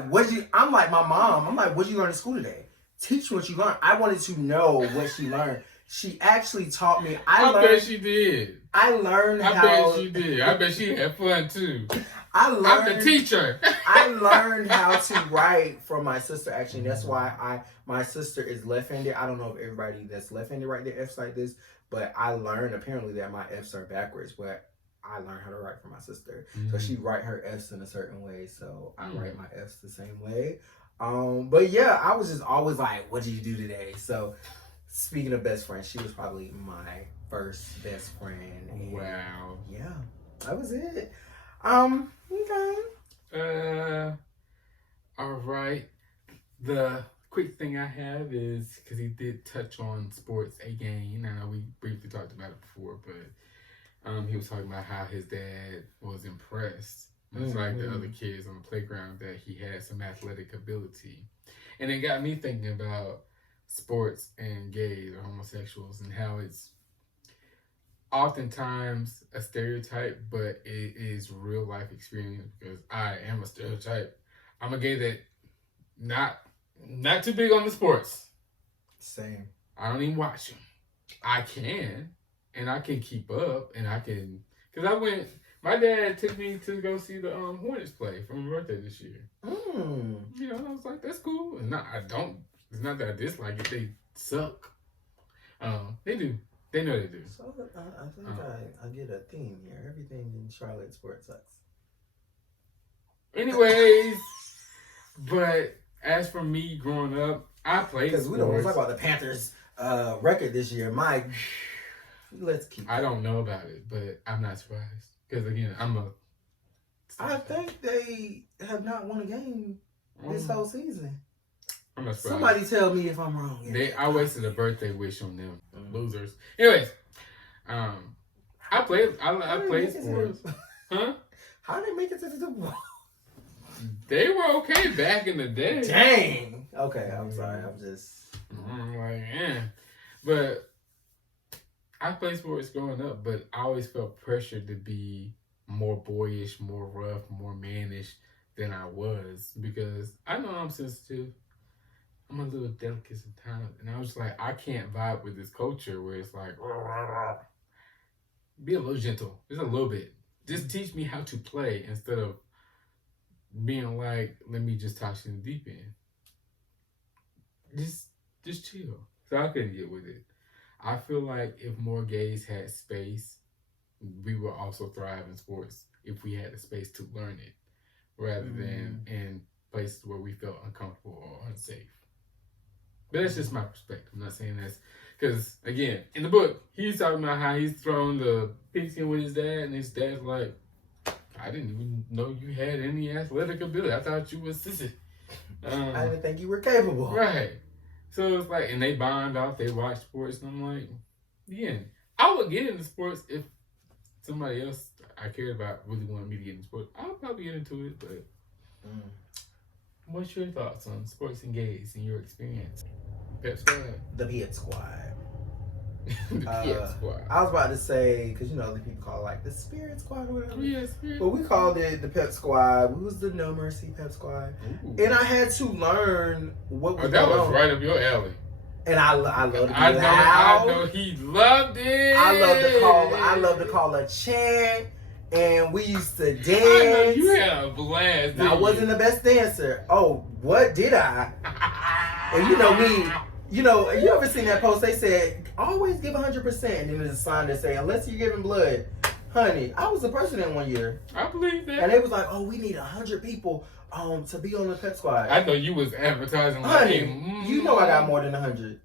I'm like my mom. I'm like, what'd you learn in school today? Teach me what you learned. I wanted to know what she learned. She actually taught me. I bet she did. I learned how. I bet she did. I bet she had fun too. I'm the teacher. I learned how to write from my sister, actually. That's why my sister is left-handed. I don't know if everybody that's left-handed write their F's like this, but I learned apparently that my F's are backwards, but I learned how to write from my sister. So she write her F's in a certain way, so I write my F's the same way. But yeah, I was just always like, what did you do today? So speaking of best friends, she was probably my first best friend. And wow. Yeah, that was it. Okay. All right. The quick thing I have is, because he did touch on sports again. I know we briefly talked about it before, but he was talking about how his dad was impressed, much like the other kids on the playground, that he had some athletic ability. And it got me thinking about sports and gays or homosexuals and how it's oftentimes a stereotype, but it is real life experience, because I am a stereotype. I'm a gay that not too big on the sports. Same. I don't even watch them. I can, and I can keep up, and I can, because my dad took me to go see the Hornets play for my birthday this year. You know, I was like, that's cool. And it's not that I dislike it. They suck. They do. They know they do. So I think I get a theme here. Everything in Charlotte sports sucks. Anyways, but as for me growing up, I played sports. Because we don't want to talk about the Panthers' record this year. Let's keep. I don't know about it, but I'm not surprised. Because again, I think they have not won a game this whole season. I'm not surprised. Somebody tell me if I'm wrong. I wasted a birthday wish on them. Losers. Anyways, I played sports. Huh? How did they make it to the Super Bowl? They were okay back in the day. Dang. Okay, I'm sorry. I'm just. I'm like, yeah. But I played sports growing up, but I always felt pressured to be more boyish, more rough, more mannish than I was, because I know I'm sensitive. I'm a little delicate sometimes, and I was like, I can't vibe with this culture where it's like, be a little gentle, just a little bit. Just teach me how to play instead of being like, let me just toss you in the deep end. Just chill. So I couldn't get with it. I feel like if more gays had space, we would also thrive in sports if we had the space to learn it, rather than in places where we felt uncomfortable or unsafe. But that's just my perspective. I'm not saying that's because, again, in the book, he's talking about how he's throwing the pigskin with his dad, and his dad's like, I didn't even know you had any athletic ability. I thought you was sissy. I didn't think you were capable. Right. So it's like, and they bond out, they watch sports, and I'm like, yeah, I would get into sports if somebody else I cared about really wanted me to get into sports. I would probably get into it, but what's your thoughts on sports and gays and your experience? Pep Squad? The Pep Squad. The Pep Squad. I was about to say, because you know, the people call it like the Spirit Squad or whatever. Yeah, Spirit. But we called it the Pep Squad. We was the No Mercy Pep Squad. Ooh. And I had to learn what was that going was on. right up your alley. And I love to be I loud. know he loved it. I love to call a chant. And we used to dance. I know you had a blast. Now, I wasn't the best dancer. Oh, what did I? And you know me. You know, you ever seen that post? They said, always give 100%. And then there's a sign that say, unless you're giving blood. Honey, I was the president one year. I believe that. And they was like, oh, we need 100 people to be on the Pep Squad. I know you was advertising like, honey, you know I got more than 100.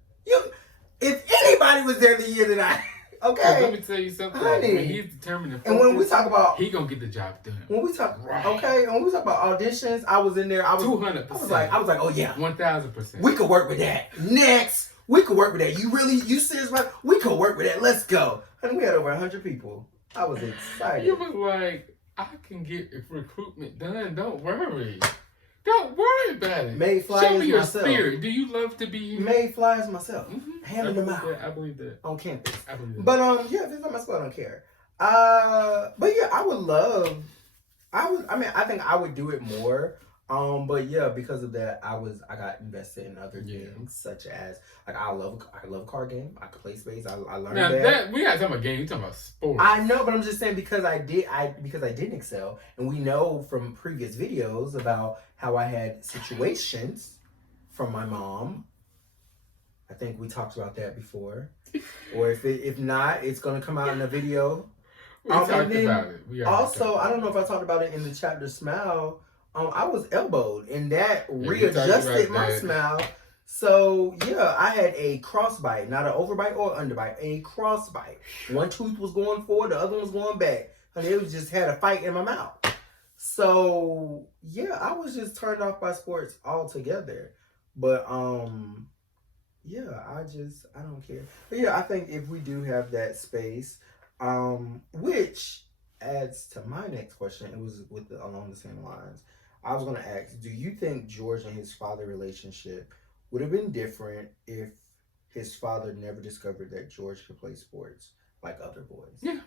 If anybody was there the year that I... Okay. Let me tell you something. Honey. When he's determined to focus, and when we talk about... he gonna get the job done. When we talk... Right. Okay, and when we talk about auditions, I was in there. I was 200%. I was like, oh yeah. 1000%. We could work with that. Next. We could work with that. You serious about it? We could work with that. Let's go. And we had over 100 people. I was excited. You was like, I can get recruitment done. Don't worry. Don't worry about it. Made flyers Show me your myself. spirit. Do you love to be here? Made flyers myself. Handed them out. I believe that. On campus. I believe that. But yeah, if it's not my school, I don't care. But yeah, I would love. I think I would do it more. But yeah, because of that, I got invested in other things such as like I love card game. I could play space. I learned now, that. We not talking about game. We talking about sports. I know, but I'm just saying because I didn't excel, and we know from previous videos about how I had situations from my mom. I think we talked about that before, or if not, it's gonna come out in a video. We talked about it. Also, I don't know if I talked about it in the chapter Smile. I was elbowed, and that readjusted my smile. So yeah, I had a crossbite, not an overbite or underbite, a crossbite. One tooth was going forward, the other one was going back. Honey, it was just had a fight in my mouth. So yeah, I was just turned off by sports altogether. But yeah, I don't care. But yeah, I think if we do have that space, which adds to my next question, it was along the same lines. I was going to ask, do you think George and his father relationship would have been different if his father never discovered that George could play sports like other boys? Yeah.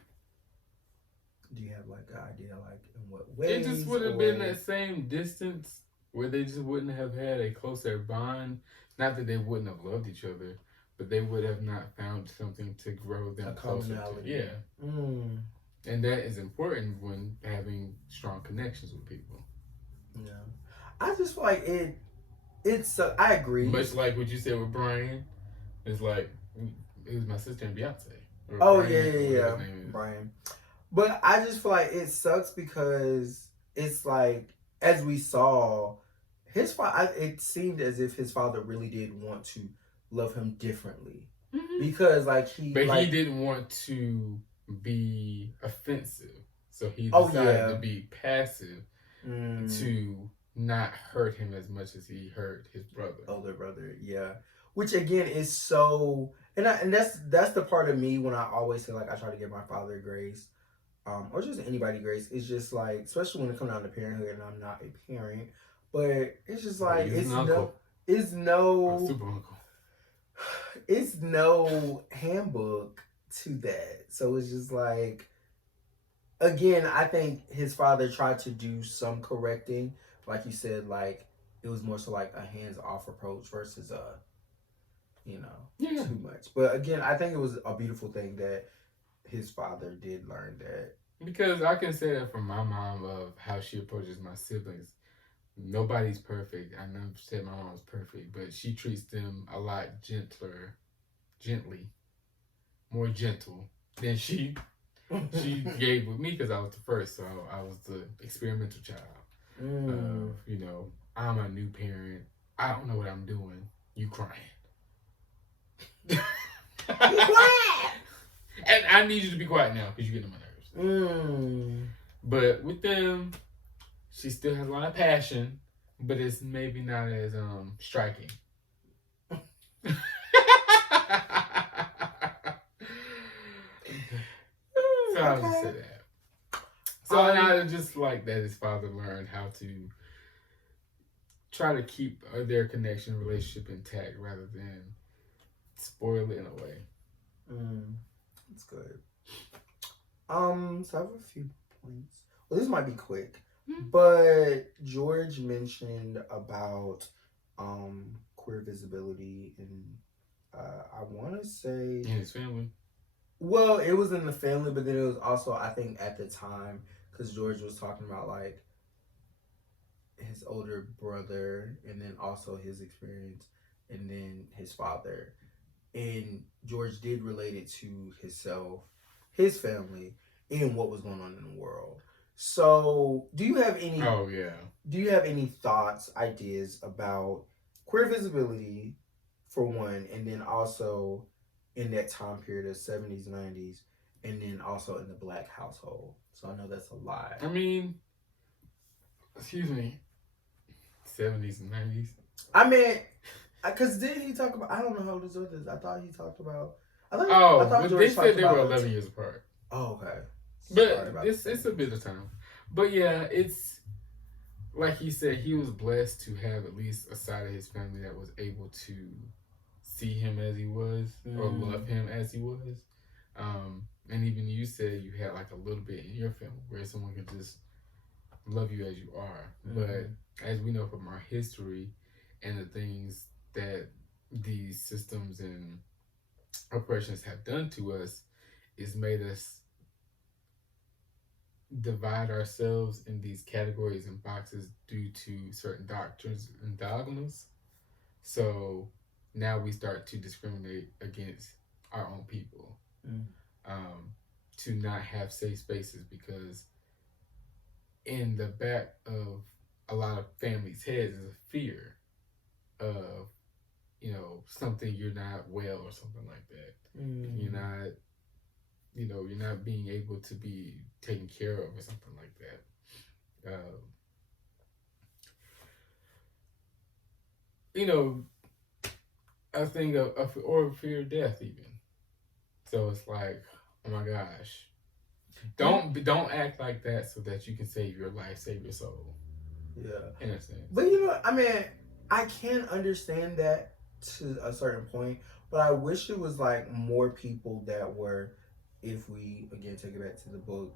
Do you have like an idea like in what ways? It just would have been that same distance where they just wouldn't have had a closer bond. Not that they wouldn't have loved each other, but they would have not found something to grow them closer to. Yeah. And that is important when having strong connections with people. Yeah. I just feel like it's I agree. Much like what you said with Brian, it's like it was my sister and Beyonce. Oh Brian, yeah. Brian. But I just feel like it sucks because it's like, as we saw, his father, it seemed as if his father really did want to love him differently. Because like he didn't want to be offensive. So he decided to be passive to not hurt him as much as he hurt his brother. Older brother, yeah. Which again is so, and that's the part of me when I always say like I try to give my father grace, or just anybody grace. It's just like, especially when it comes down to parenthood, and I'm not a parent, but it's just like it's no super uncle. It's no handbook to that. So it's just like, again, I think his father tried to do some correcting. Like you said, like it was more so like a hands-off approach versus too much. But again, I think it was a beautiful thing that his father did learn that Because I can say that from my mom of how she approaches my siblings. Nobody's perfect. I never said my mom was perfect, but she treats them a lot gently, more gentle than she gave with me because I was the first, so I was the experimental child. You know, I'm a new parent. I don't know what I'm doing. You crying. You quiet. And I need you to be quiet now because you're getting on my nerves. But with them, she still has a lot of passion, but it's maybe not as striking. So I'll just say that. So I just like that his father learned how to try to keep their connection, relationship intact rather than spoil it in a way. That's good. So I have a few points. Well, this might be quick, but George mentioned about queer visibility and I want to say in his family. Well, it was in the family, but then it was also, I think, at the time, because George was talking about like his older brother and then also his experience and then his father. And George did relate it to himself, his family, and what was going on in the world. So, do you have any? Oh yeah. Do you have any thoughts, ideas about queer visibility, for one, and then also in that time period of 70s, 90s, and then also in the Black household? So I know that's a lot. I mean, excuse me, 70s and 90s. I mean, because didn't he talk about? I don't know how old his brother is. I thought he talked about. I thought they said they were 11 years apart. Oh, okay. But it's a bit of time. But yeah, it's like he said, he was blessed to have at least a side of his family that was able to see him as he was or love him as he was. And even you said you had like a little bit in your family where someone could just love you as you are. But as we know from our history and the things that these systems and oppressions have done to us, is made us divide ourselves in these categories and boxes due to certain doctrines and dogmas. So now we start to discriminate against our own people, to not have safe spaces, because in the back of a lot of families' heads is a fear of, you know, something, you're not well or something like that. You're not, you know, you're not being able to be taken care of or something like that. You know, a thing of or fear of death even. So it's like, oh my gosh, don't act like that so that you can save your life, save your soul. Yeah, in a sense. But you know, I mean, I can understand that to a certain point, but I wish it was like more people that were, if we again take it back to the book,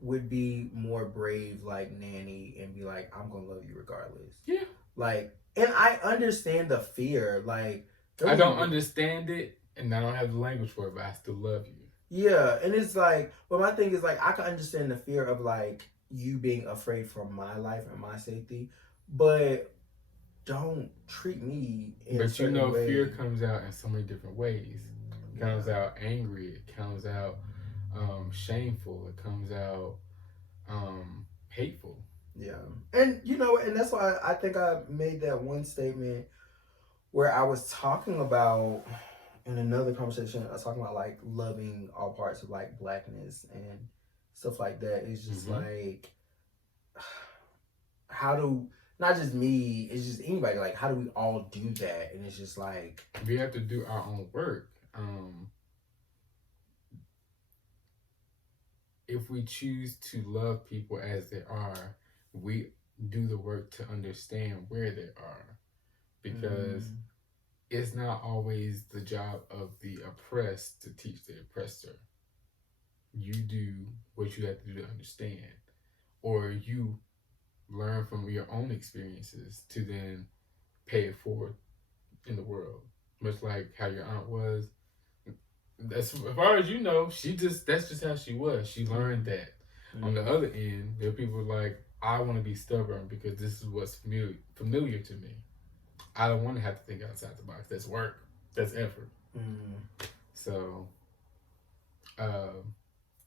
would be more brave like Nanny and be like, I'm gonna love you regardless. Yeah. Like, and I understand the fear. Like, I don't understand it and I don't have the language for it, but I still love you. Yeah, and it's like, but my thing is like, I can understand the fear of like you being afraid for my life and my safety, but don't treat me in a certain way. But you know, fear comes out in so many different ways. It comes out angry. It comes out shameful. It comes out hateful. Yeah, and you know, and that's why I think I made that one statement where I was talking about, in another conversation, I was talking about like loving all parts of like Blackness and stuff like that. It's just like, how do, not just me, it's just anybody, like how do we all do that? And it's just like, we have to do our own work. If we choose to love people as they are, we do the work to understand where they are, because it's not always the job of the oppressed to teach the oppressor. You do what you have to do to understand, or you learn from your own experiences to then pay it forward in the world. Much like how your aunt was. That's, as far as you know, that's just how she was. She learned that On the other end, there are people like, I want to be stubborn because this is what's familiar to me. I don't want to have to think outside the box. That's work. That's effort. So,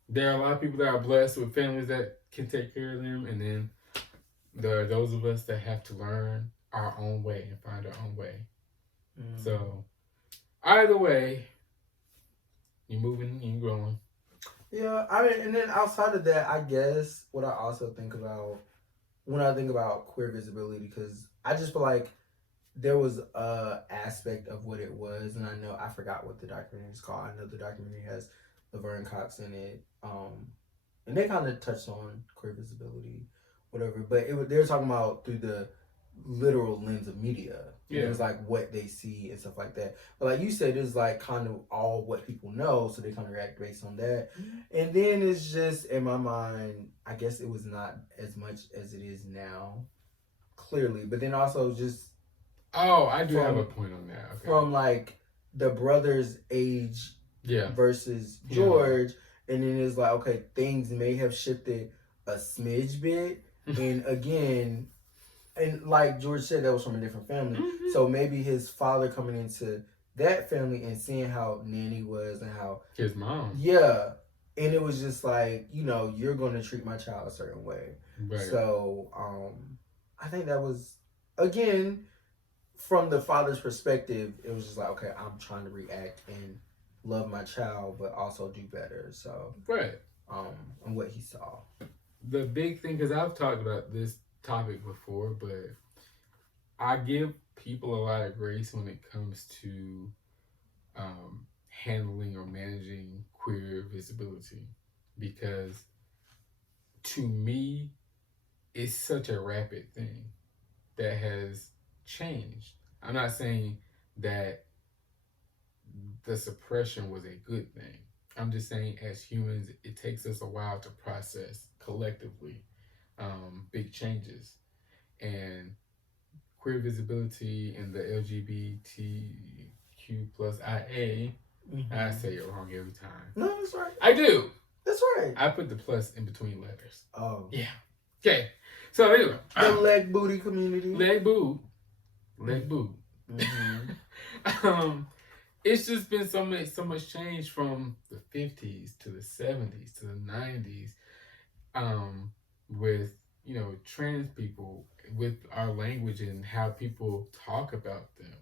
there are a lot of people that are blessed with families that can take care of them, and then there are those of us that have to learn our own way and find our own way. So, either way, you're moving, you're growing. Yeah, I mean, and then outside of that, I guess what I also think about when I think about queer visibility, because I just feel like there was a aspect of what it was, and I know I forgot what the documentary is called. I know the documentary has Laverne Cox in it, and they kind of touched on queer visibility, whatever. But they were talking about through the literal lens of media. Yeah. It was like what they see and stuff like that. But like you said, it's like kind of all what people know, so they kind of react based on that. And then it's just, in my mind, I guess it was not as much as it is now, clearly. But then also just... Oh, I do have a point on that. Okay. From like the brother's age versus George, and then it's like, okay, things may have shifted a smidge bit. And again... And like George said, that was from a different family. So maybe his father coming into that family and seeing how Nanny was and how... His mom. Yeah. And it was just like, you know, you're going to treat my child a certain way. Right. So I think that was, again, from the father's perspective, it was just like, okay, I'm trying to react and love my child, but also do better. So... Right. And what he saw. The big thing, because I've talked about this topic before, but I give people a lot of grace when it comes to handling or managing queer visibility, because to me it's such a rapid thing that has changed. I'm not saying that the suppression was a good thing. I'm just saying, as humans, it takes us a while to process collectively big changes, and queer visibility and the LGBTQ plus IA. I say it wrong every time. No, that's right. I do. That's right. I put the plus in between letters. Oh. Yeah. Okay. So anyway. The leg booty community. Leg boob. It's just been so much change from the 50s to the 70s to the 90s. With, you know, trans people, with our language and how people talk about them,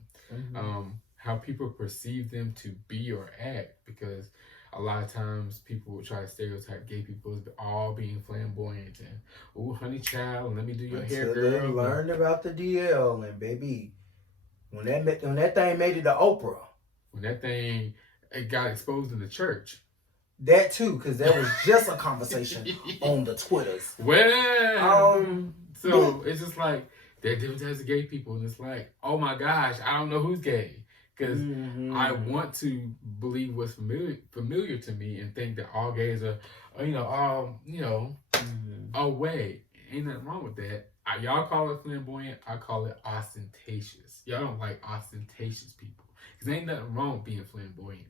how people perceive them to be or act, because a lot of times people will try to stereotype gay people as all being flamboyant and, oh, honey child, and let me do your hair, girl. They learned about the DL, and baby, when that thing made it to Oprah, when that thing got exposed in the church. That too, because there was just a conversation on the Twitters. Well, so it's just like, there are different types of gay people, and it's like, oh my gosh, I don't know who's gay, because I want to believe what's familiar to me and think that all gays are, away. Ain't nothing wrong with that. Y'all call it flamboyant, I call it ostentatious. Y'all don't like ostentatious people, because ain't nothing wrong with being flamboyant.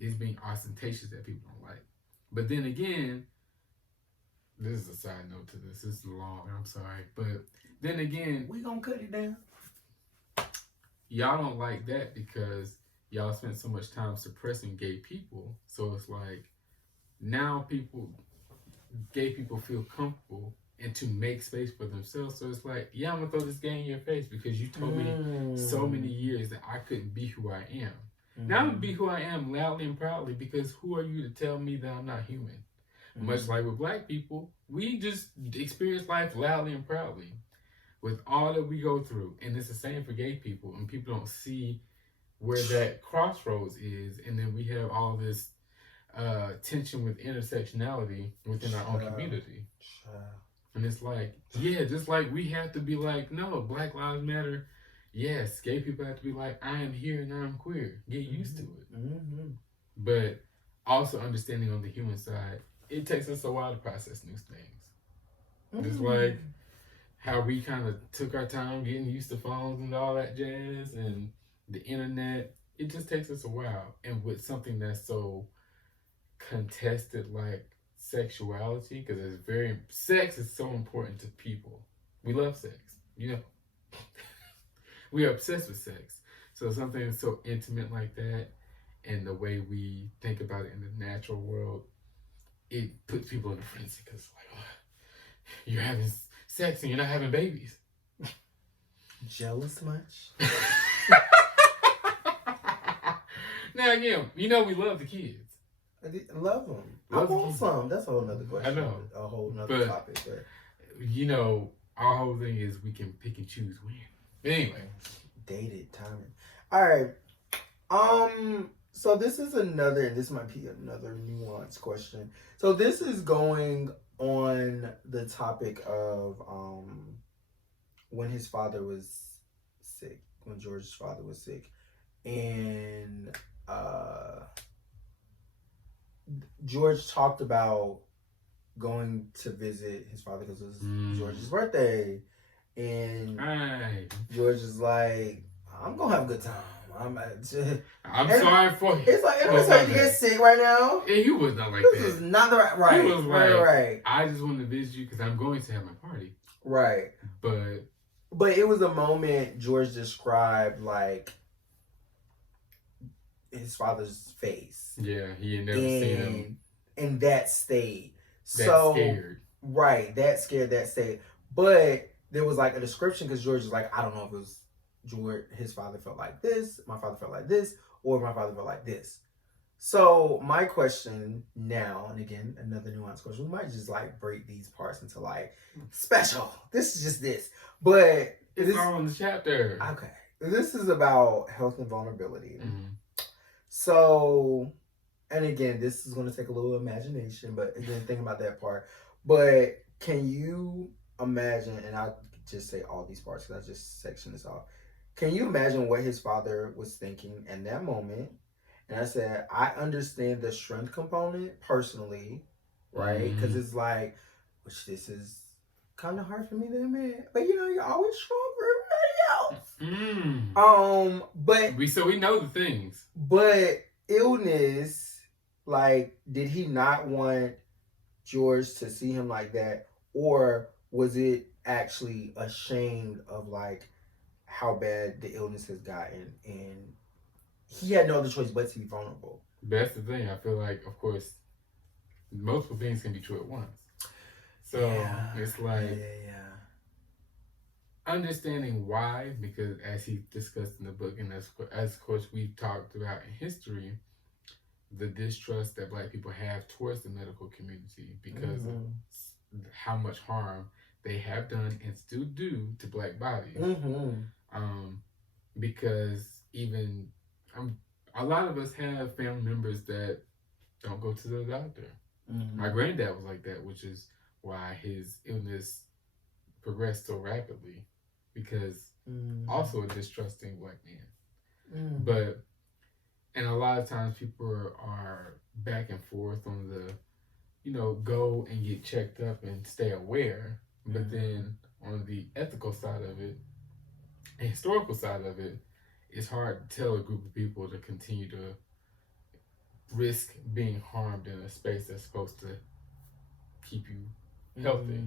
It's being ostentatious that people don't like. But then again, this is a side note to this. This is long, I'm sorry. But then again, we gonna cut it down. Y'all don't like that because y'all spent so much time suppressing gay people. So it's like, now gay people feel comfortable and to make space for themselves. So it's like, yeah, I'm gonna throw this gay in your face because you told me so many years that I couldn't be who I am. Now I'm gonna be who I am loudly and proudly, because who are you to tell me that I'm not human? Much like with Black people, we just experience life loudly and proudly with all that we go through. And it's the same for gay people, and people don't see where that crossroads is. And then we have all this tension with intersectionality within our own community. And it's like, yeah, just like we have to be like, no, Black Lives Matter. Yes, gay people have to be like, I am here and I'm queer. Get used to it. But also understanding on the human side, it takes us a while to process new things. Just like how we kind of took our time getting used to phones and all that jazz and the internet. It just takes us a while. And with something that's so contested like sexuality, because sex is so important to people. We love sex, you know. We are obsessed with sex. So something so intimate like that, and the way we think about it in the natural world, it puts people in a frenzy because like, oh, you're having sex and you're not having babies. Jealous much? Now again, you know we love the kids. I love them. I Love want some. That's a whole nother question. I know. A whole nother topic. But you know, our whole thing is we can pick and choose when. But anyway. Dated timing. Alright. So this is this might be another nuanced question. So this is going on the topic of when his father was sick, when George's father was sick. And George talked about going to visit his father because it was George's birthday. And George is like, I'm gonna have a good time. I'm sorry for you. It's like, I'm sorry to get sick right now. And he was not like this that. This is not the right. He was like, right. I just wanted to visit you because I'm going to have my party. Right. But it was a moment George described like his father's face. Yeah, he had never seen him. In that state. That scared. Right, that scared, that state. But there was like a description because George was like, I don't know if it was George, his father felt like this, my father felt like this, or my father felt like this. So my question now, and again, another nuanced question, we might just like break these parts into like special. This is just this. But it's all in the chapter. Okay. This is about health and vulnerability. Mm-hmm. So, and again, this is going to take a little imagination, but again, think about that part. But can you imagine, and I'll just say all these parts because I just sectioned this off. Can you imagine what his father was thinking in that moment? And I said, I understand the strength component personally, right? Because it's like, which this is kind of hard for me to admit, but you know, you're always strong for everybody else. But we know the things. But illness, like, did he not want George to see him like that, or was it actually ashamed of like how bad the illness has gotten, and he had no other choice but to be vulnerable? That's the thing. I feel like, of course, multiple things can be true at once. So it's like understanding why, because as he discussed in the book, and as of course we've talked about in history, the distrust that Black people have towards the medical community because of how much harm they have done and still do to Black bodies. Because even a lot of us have family members that don't go to the doctor. My granddad was like that, which is why his illness progressed so rapidly, because also a distrusting Black man. But, and a lot of times people are back and forth on the, you know, go and get checked up and stay aware. But then on the ethical side of it, and historical side of it, it's hard to tell a group of people to continue to risk being harmed in a space that's supposed to keep you healthy.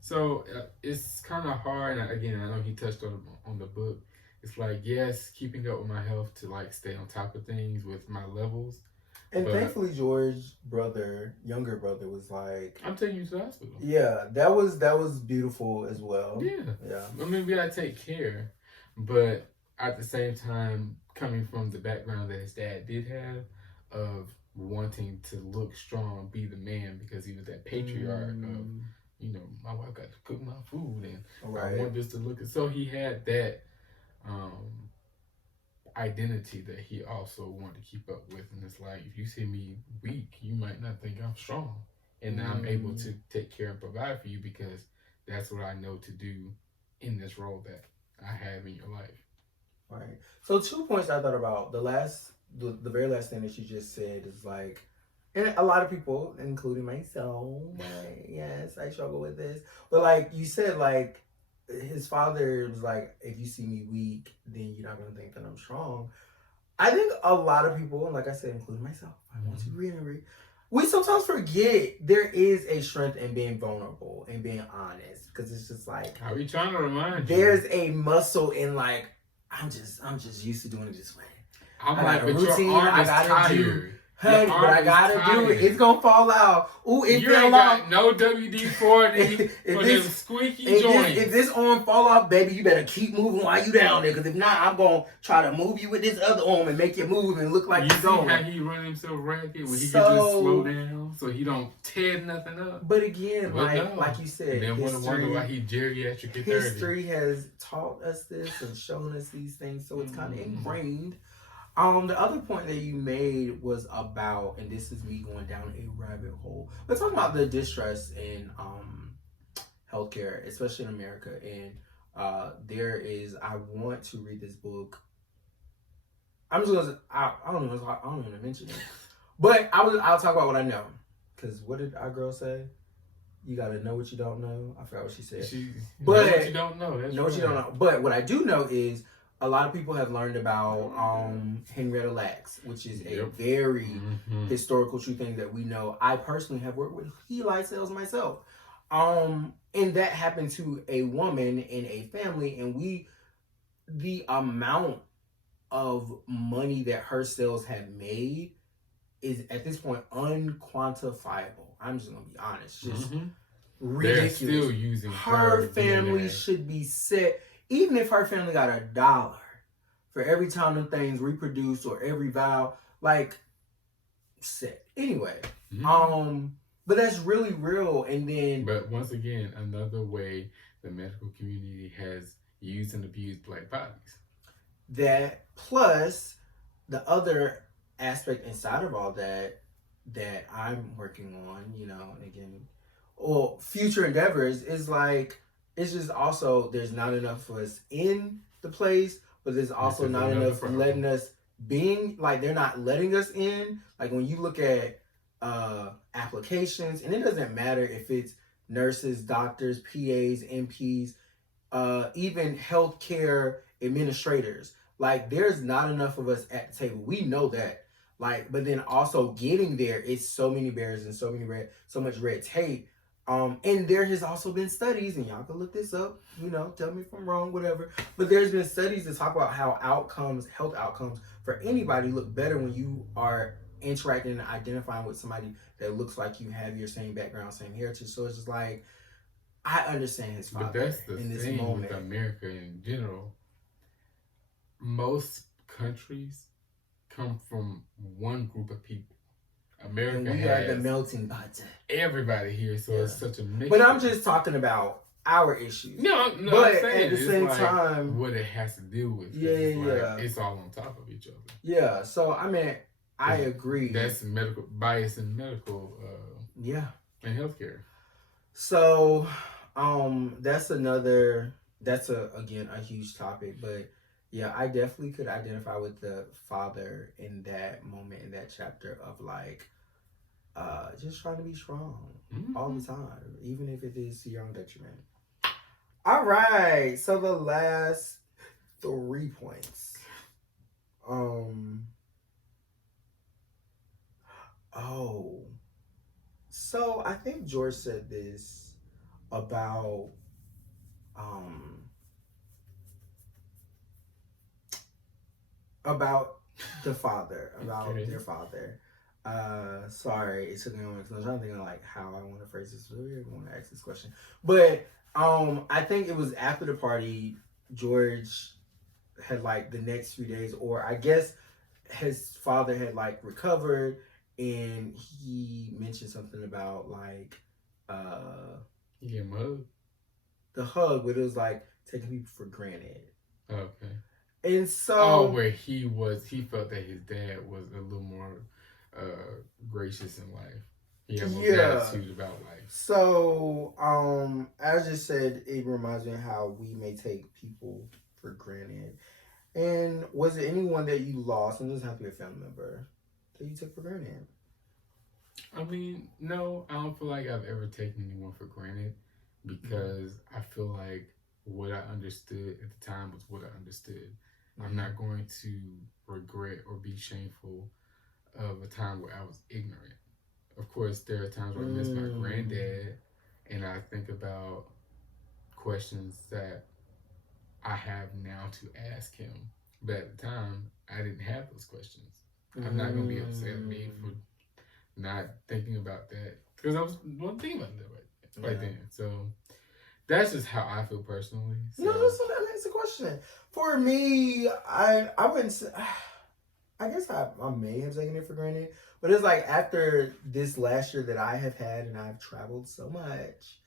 So it's kind of hard. And again, I know he touched on the book. It's like, yes, keeping up with my health to like stay on top of things with my levels. And thankfully, George's younger brother, was like, I'm taking you to the hospital. Yeah, that was beautiful as well. Yeah. I mean, we gotta take care, but at the same time, coming from the background that his dad did have, of wanting to look strong, be the man, because he was that patriarch of, you know, my wife got to cook my food, and I want this to look. So he had that identity that he also wanted to keep up with. And it's like, if you see me weak, you might not think I'm strong. And now I'm able to take care and provide for you because that's what I know to do in this role that I have in your life. Right. So 2 points I thought about. The very last thing that you just said is like, and a lot of people, including myself, yes, I struggle with this. But like you said, like his father was like, if you see me weak, then you're not going to think that I'm strong. I think a lot of people, and like I said, including myself, I want to reiterate, we sometimes forget there is a strength in being vulnerable and being honest, because it's just like, How we trying to remind you? there's a muscle in like, I'm just used to doing it this way. I'm I like, got a but routine, your arm I is gotta tired. do. Honey, Your but I arm gotta is do it. tired. It's gonna fall out. Ooh, it You fell ain't off. got no WD-40 for them squeaky joints. If this arm fall off, baby, you better keep moving while you down there. Because if not, I'm gonna try to move you with this other arm and make you move and look like you you're see going. how he run himself ragged when he can just slow down so he don't tear nothing up. But again, like you said, and then wonder why he geriatric at 30. History has taught us this and shown us these things, so it's kind of ingrained. The other point that you made was about, and this is me going down a rabbit hole, but talking about the distress in healthcare, especially in America. And I want to read this book. I don't even want to mention it, but I'll talk about what I know. Because what did our girl say? You gotta know what you don't know. I forgot what she said. Know what you don't know. That's know what you don't know. But what I do know is, a lot of people have learned about Henrietta Lacks, which is a very historical true thing that we know. I personally have worked with Heli cells myself. And that happened to a woman in a family, and the amount of money that her cells have made is at this point unquantifiable. I'm just gonna be honest. Just ridiculous. They're still using her family DNA. Should be set. Even if her family got $1 for every time them things reproduce or every vow, like, set. Anyway, but that's really real. And then, but once again, another way the medical community has used and abused Black bodies. That plus the other aspect inside of all that I'm working on, and again, or future endeavors is like, it's just also, there's not enough of us in the place, but there's also not enough letting us being, like, they're not letting us in. Like, when you look at applications, and it doesn't matter if it's nurses, doctors, PAs, NPs, even healthcare administrators, like, there's not enough of us at the table. We know that. Like, but then also getting there, it's so many barriers and so much red tape. And there has also been studies, and y'all can look this up, tell me if I'm wrong, whatever. But there's been studies that talk about how health outcomes for anybody look better when you are interacting and identifying with somebody that looks like you, have your same background, same heritage. So it's just like, I understand his father. But that's the in this thing moment. With America in general. Most countries come from one group of people. America and we has are the melting pot. Everybody here, so it's such a mix. But I'm just talking about our issues. No, but I'm saying, at the same like time, what it has to deal with. It's all on top of each other. Yeah. So I mean, I agree. That's medical bias in medical. And healthcare. So, that's again a huge topic, but yeah, I definitely could identify with the father in that moment, in that chapter of like, just trying to be strong all the time, even if it is to your own detriment. All right, so the last 3 points. So I think George said this about the father, about their father. Sorry, it took me a moment because I was trying to think of like how I want to phrase this. I really want to ask this question, but I think it was after the party. George had like the next few days, or I guess his father had like recovered, and he mentioned something about like he gave him a hug. The hug, but it was like taking people for granted. Okay. And so, where he felt that his dad was a little more gracious in life. He had more gratitude about life. So, as I just said, it reminds me of how we may take people for granted. And was it anyone that you lost, and it doesn't have to be a family member, that you took for granted? I mean, no, I don't feel like I've ever taken anyone for granted, because I feel like what I understood at the time was what I understood. I'm not going to regret or be shameful of a time where I was ignorant of course, there are times where I miss my granddad, and I think about questions that I have now to ask him. But at the time, I didn't have those questions. I'm not gonna be upset at me for not thinking about that because I wasn't thinking about that right then. So that's just how I feel personally. So. No, that's a question. For me, I wouldn't say. I guess I may have taken it for granted, but it's like after this last year that I have had, and I've traveled so much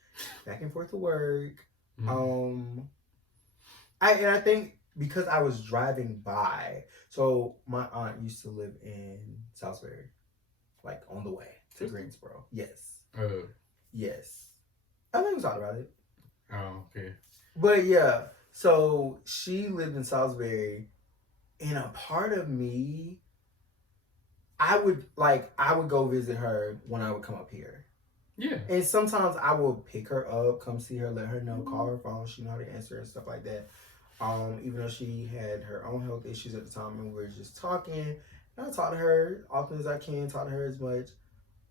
back and forth to work. I think because I was driving by, so my aunt used to live in Salisbury, like on the way to Greensboro. Yes. Yes. I think we talked about it. Oh, okay. But yeah, so she lived in Salisbury, and a part of me, I would go visit her when I would come up here. Yeah. And sometimes I will pick her up, come see her, let her know, call her phone, she know how to answer and stuff like that. Even though she had her own health issues at the time, and we were just talking, and I talk to her often as I can, talk to her as much.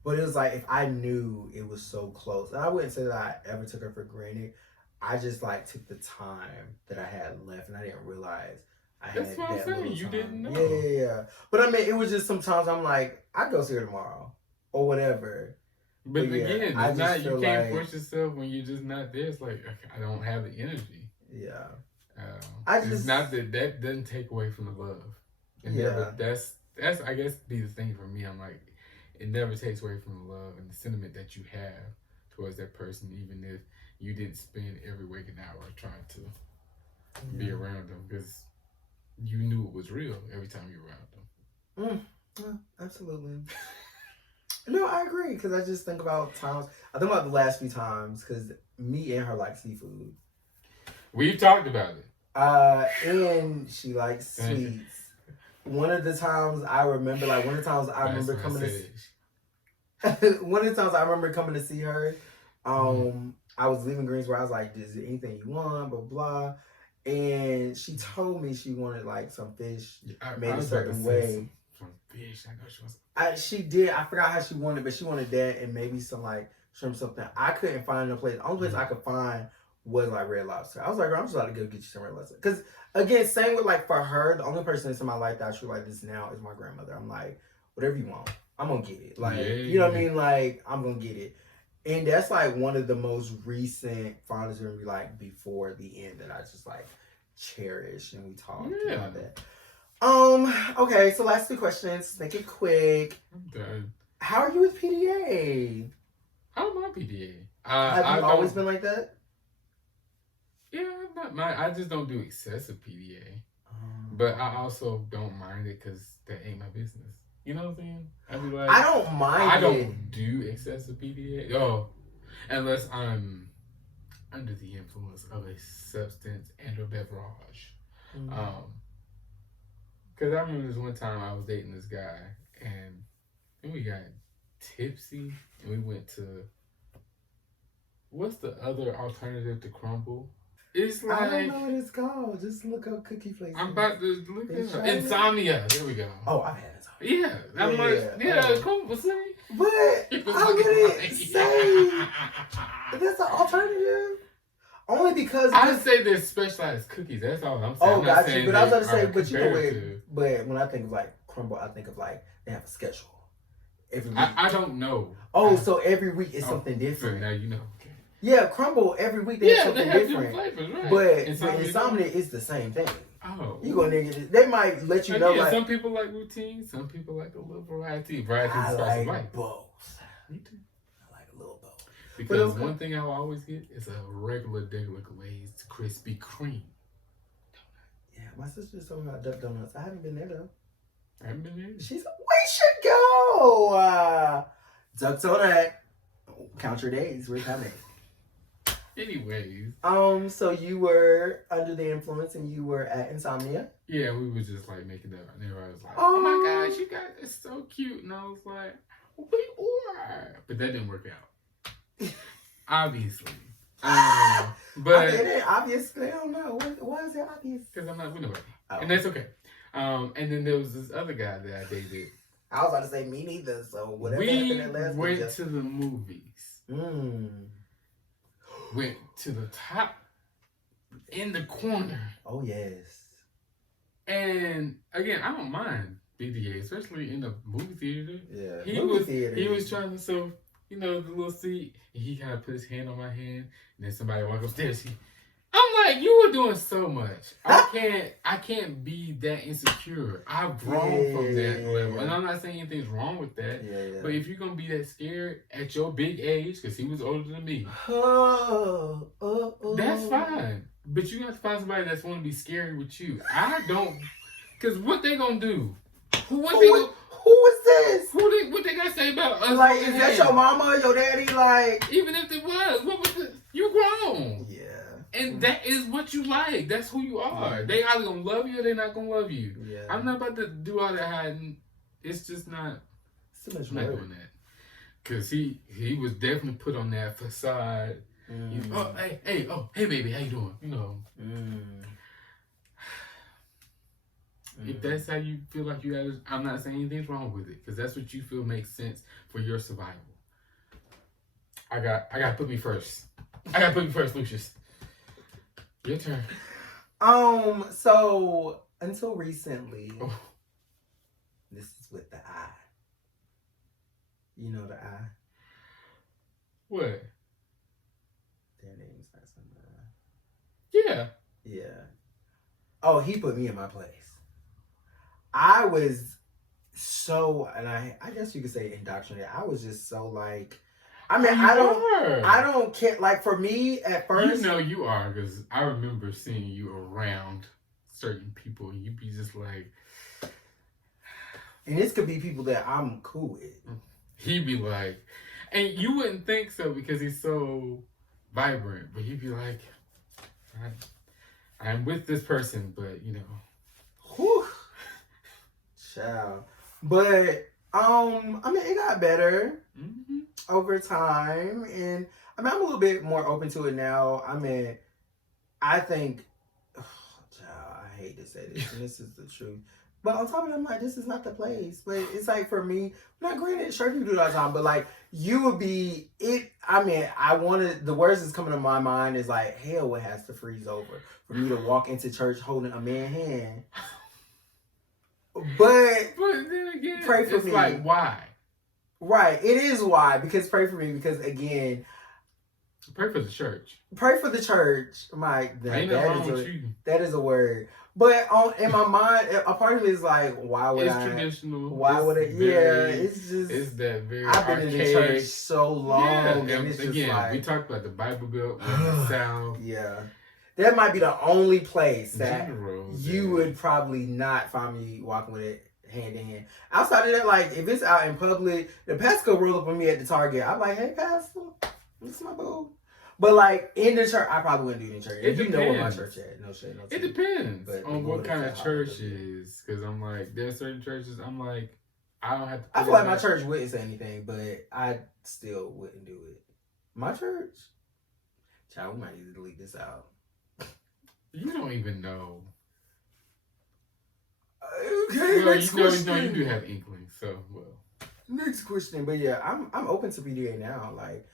But it was like if I knew it was so close, and I wouldn't say that I ever took her for granted. I just like took the time that I had left, and I didn't realize I had That's what I'm saying. You didn't know. Yeah. But I mean, it was just sometimes I'm like, I'd go see her tomorrow or whatever. But again, it's not, you can't force yourself when you're just not there. It's like, I don't have the energy. Yeah. It's not that doesn't take away from the love. And that's I guess be the thing for me. I'm like, it never takes away from the love and the sentiment that you have towards that person, even if you didn't spend every waking hour trying to be around them, because you knew it was real every time you were around them. Yeah, absolutely. No, I agree, because I just think about times. I think about the last few times, because me and her like seafood. We've talked about it. And she likes sweets. One of the times I remember coming to see her. I was leaving Greensboro. I was like, "Is there anything you want?" Blah blah. And she told me she wanted like some fish made a certain way. Some fish. I know she wants. She did. I forgot how she wanted, but she wanted that and maybe some like shrimp something. I couldn't find a place. The only place I could find was like Red Lobster. I was like, girl, I'm just about to go get you some Red Lobster. Because again, same with like for her, the only person that's in my life that I treat like this now is my grandmother. I'm like, whatever you want, I'm gonna get it. Like, you know what I mean? Like, I'm gonna get it. And that's like one of the most recent fondness memories, like before the end, that I just like cherish, and we talked about that. Okay, so last 2 questions. Make it quick. I'm done. How are you with PDA? I don't mind PDA. Have you always been like that? Yeah, I just don't do excessive PDA. But I also don't mind it because that ain't my business. You know what I'm saying? I'd be like, I don't mind I don't do excessive PDA. Oh, unless I'm under the influence of a substance and or beverage. Because I remember this one time I was dating this guy, and we got tipsy, and we went to, what's the other alternative to crumble? It's like, I don't know what it's called. Just look up cookie places. I'm about to look it up. Insomnia. There we go. Oh, I've had insomnia. Yeah. I'm like, come on, see? But I wouldn't say that's an alternative. Only because I would say there's specialized cookies. That's all I'm saying. Oh, got you. But I was about to say, but you know, but when I think of like crumble, I think of like they have a schedule every week. I don't know. Oh, so every week is something different. So now you know. Okay. Yeah, crumble every week they have something different. Flavors, right? But insomnia is the same thing. Oh, you gonna nigga? They might let you know. Yeah, like, some people like routine. Some people like a little variety. I like both. Me too. I like a little both. Because one thing I'll always get is a regular glazed Krispy Kreme. Yeah, my sister just told me about Duck Donuts. I haven't been there though. I haven't been there. She's like, we should go. Duck Donut. Count your days. We're coming. Anyways. So you were under the influence and you were at Insomnia? Yeah, we were just like making up. And everybody was like, oh my gosh, you guys are so cute. And I was like, we are. But that didn't work out. Obviously. But obviously, I don't know. Why is it obvious? Because I'm not with nobody. And that's okay. And then there was this other guy that I dated I was about to say me neither. So whatever happened at last went video. to the movies. Went to the top in the corner. Oh yes. And again, I don't mind BDA, especially in the movie theater. Yeah. He was trying to, so you know, the little seat. And he kind of put his hand on my hand, and then somebody walked upstairs. I'm like, you were doing so much. I can't be that insecure. I've grown from that level. And I'm not saying anything's wrong with that. Yeah. But if you're going to be that scared at your big age, because he was older than me, that's fine. But you have to find somebody that's going to be scary with you. I don't, because what they going to do? Who is this? What they got to say about us? Like, is that your mama, your daddy? Like, even if it was, what was it? You grown. Yeah. And that is what you like. That's who you are. They either gonna love you or they're not gonna love you. Yeah. I'm not about to do all that hiding. It's just not. So much I'm not doing that. Cause he was definitely put on that facade. You know, hey baby, how you doing? You know. If that's how you feel like you gotta, I'm not saying anything's wrong with it, because that's what you feel makes sense for your survival. I gotta put me first. Lucius. Your turn. So until recently, this is with the I. You know the I? What? Their name's not something. Yeah. Yeah. Oh, he put me in my place. I was so, and I guess you could say indoctrinated. I was just so like, I mean, I don't care. Like for me at first, you know you are, because I remember seeing you around certain people, and you be just like, and this could be people that I'm cool with. He'd be like, and you wouldn't think so because he's so vibrant, but he'd be like, I'm with this person, but you know, whew, child. But I mean, it got better. Over time, and I mean, I'm a little bit more open to it now. I mean, I think, child, I hate to say this, and this is the truth, but on top of it, I'm like, this is not the place. But it's like, for me, not granted, sure you do it all the time, but like, you would be it. I mean, the words that's coming to my mind is like, hell would has to freeze over for me to walk into church holding a man's hand. But then again, pray for me. Like, why? Right, it is why, because pray for me, because again, pray for the church. Pray for the church, Mike. That is a word. But in my mind, a part of it is like, why would it's traditional. Why would it? It's just. It's that very. I've been in the church so long, and it's again, just like, we talked about the Bible Belt in the South. Yeah, that might be the only place that you would probably not find me walking with it hand in hand. Outside of that, like if it's out in public, the pastor could roll up on me at the Target. I'm like, hey, pastor, this is my boo. But like in the church, I probably wouldn't do it in church. You know where my church at? No shit, no. It depends on what kind of church it is, because I'm like, there's certain churches I'm like, I don't have to. I feel like my church wouldn't say anything, but I still wouldn't do it. My church, child, we might need to delete this out. You don't even know. Okay, well, you do have inklings, so well. Next question, but yeah, I'm open to PDA now, like,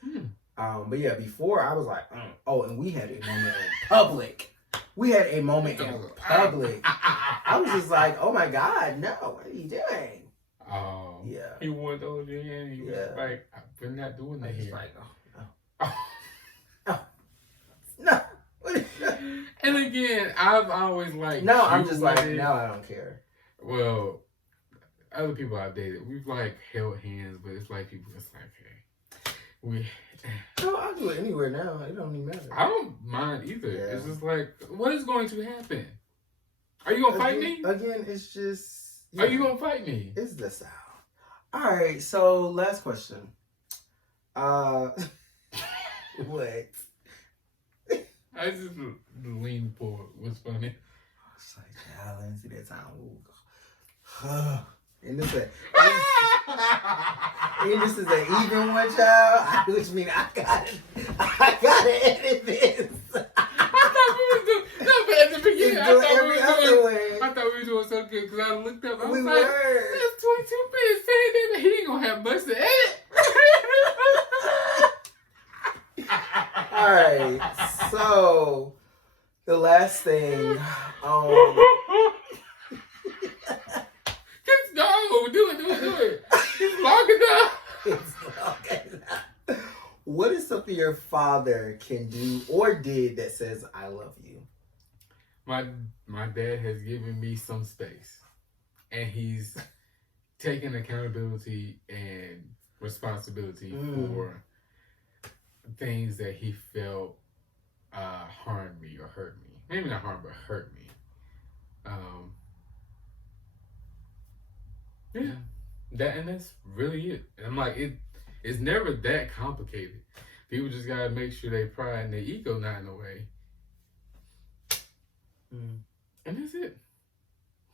but yeah, before I was like, and we had a moment in public. I was just like, oh my God, no, what are you doing? Oh, yeah. He wanted to hold your hand. He was like, we're not doing that here. Like, no. And again, I've always like. No, I'm just like, now I don't care. Well, other people I've dated, we've like held hands, but it's like people, it's like, hey, no, I'll do it anywhere now. It don't even matter. I don't mind either. Yeah. It's just like, what is going to happen? Are you gonna fight me? Again, it's just. Are you gonna fight me? It's the South. All right. So last question. What? I just leaned forward. What's funny? It's like, child, I didn't see that time. And this is an even one, child. Which means I gotta edit this. I thought we was doing but at the beginning. I thought we were doing so good because I looked up. I was like, that's 22 minutes. Okay, so the last thing, Just go, do it. It's long enough. it's long enough. What is something your father can do or did that says I love you? My dad has given me some space, and he's taken accountability and responsibility for things that he felt harmed me or hurt me. Maybe not harm, but hurt me. That's really it. And I'm like, it's never that complicated. People just gotta make sure their pride and their ego not in the way. And that's it.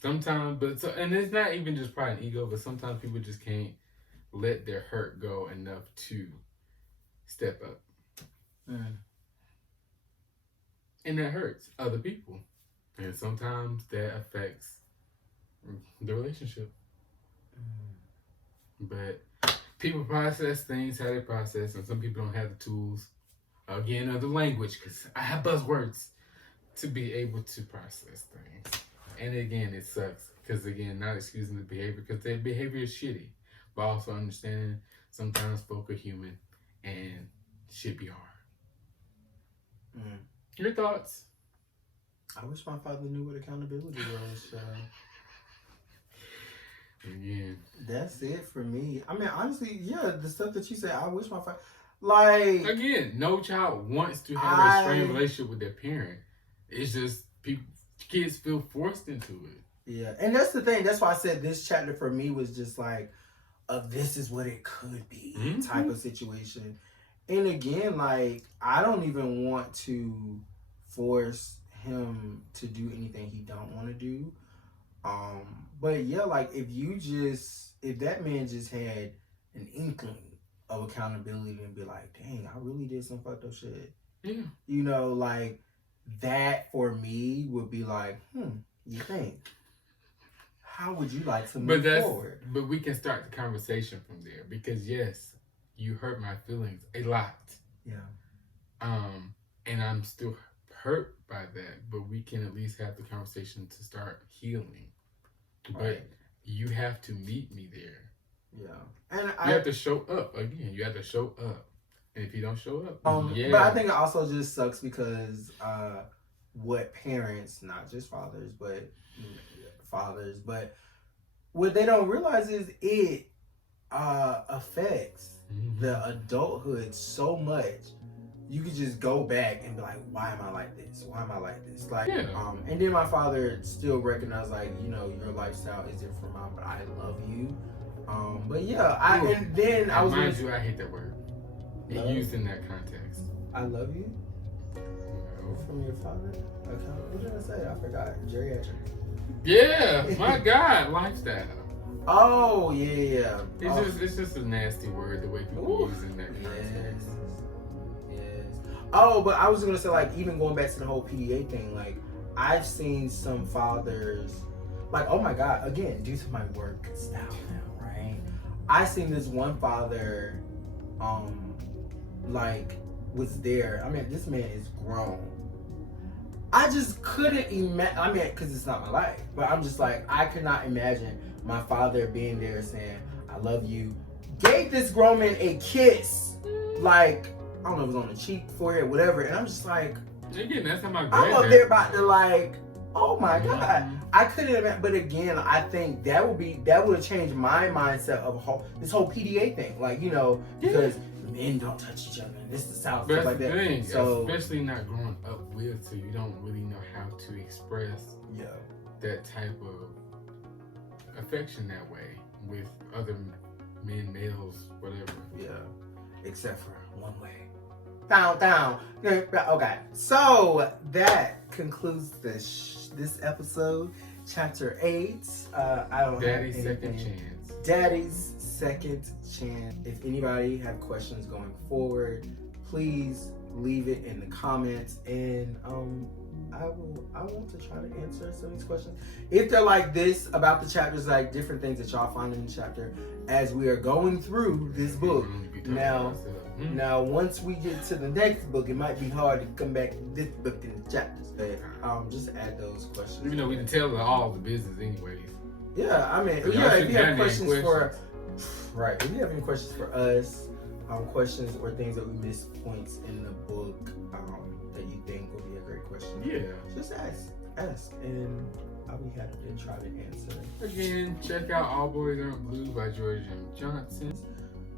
Sometimes, and it's not even just pride and ego, but sometimes people just can't let their hurt go enough to step up. And that hurts other people. And sometimes that affects the relationship. But people process things how they process, and some people don't have the tools, again, of the language, because I have buzzwords, to be able to process things. And again, it sucks, because again, not excusing the behavior, because their behavior is shitty, but also understanding sometimes folk are human, and shit be hard. Your thoughts? I wish my father knew what accountability was. Again, that's it for me. I mean, honestly, yeah, the stuff that you said, I wish my father, like, again, no child wants to have a strained relationship with their parent. It's just kids feel forced into it. Yeah, and that's the thing. That's why I said this chapter for me was just like, this is what it could be type of situation. And again, like, I don't even want to force him to do anything he don't want to do. But yeah, like, if that man just had an inkling of accountability and be like, dang, I really did some fucked up shit. Yeah. You know, like, that for me would be like, you think? How would you like to move forward? But we can start the conversation from there, because yes, you hurt my feelings a lot. Yeah. And I'm still hurt by that, but we can at least have the conversation to start healing. But you have to meet me there. Yeah. And you have to show up. Again, you have to show up. And if you don't show up, But I think it also just sucks because what parents, not just fathers, but what they don't realize is it affects the adulthood so much. You could just go back and be like, why am I like this? Why am I like this? Like, and then my father still recognized, like, you know, your lifestyle isn't for mine, but I love you. But yeah, I hate that word. It used in that context. I love you? No. From your father? Okay. What did I say? I forgot. Geriatric. Yeah, my God, lifestyle. Oh, yeah. It's just a nasty word, the way people use it in that context. Yes. Oh, but I was gonna say, like, even going back to the whole PDA thing, like, I've seen some fathers, like, oh my God, again, due to my work style now, right? I seen this one father, like, was there. I mean, this man is grown. I just couldn't imagine. I mean, because it's not my life, but I'm just like, I could not imagine my father being there saying, I love you. Gave this grown man a kiss. Like, I don't know if it was on the cheek, forehead, whatever. And I'm just like, again, that's how my I'm up there about to, like, oh my God. I couldn't imagine. But again, I think that would have changed my mindset of this whole PDA thing. Like, you know, because men don't touch each other. And this is the South, stuff like that. Thing, so, especially not growing up with, so you don't really know how to express that type of affection that way with other men, males, whatever. Yeah. Except for one way. Down. Okay. So that concludes this episode, chapter 8. I don't Daddy's have second chance. Daddy's second chance. If anybody have questions going forward, please leave it in the comments, and I want to try to answer some of these questions. If they're like this about the chapters, like different things that y'all find in the chapter as we are going through this book. Now, once we get to the next book, it might be hard to come back to this book in the chapters. But just add those questions. Even though we can tell all the business anyways. Yeah, I mean, if you have questions for, right, if you have any questions for us, questions or things that we missed, points in the book that you think would be a great question, just ask, and I'll be happy to try to answer. Again, check out All Boys Aren't Blue by George M. Johnson.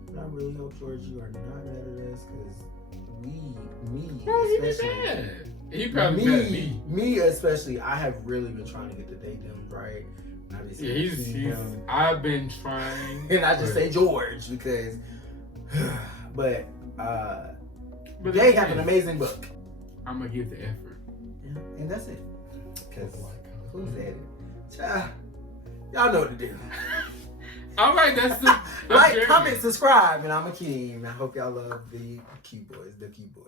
And I really hope, George, you are not mad at us, because He probably mad at me. Me especially, I have really been trying to get the date them right. I've been trying. And I just say George because, but they have an amazing book. I'm gonna give the effort. Yeah, and that's it. Cause who's at it? Y'all know what to do. All right, that's like, comment, subscribe, and I'm Akeem. I hope y'all love the Cube Bois, the Cube Bois.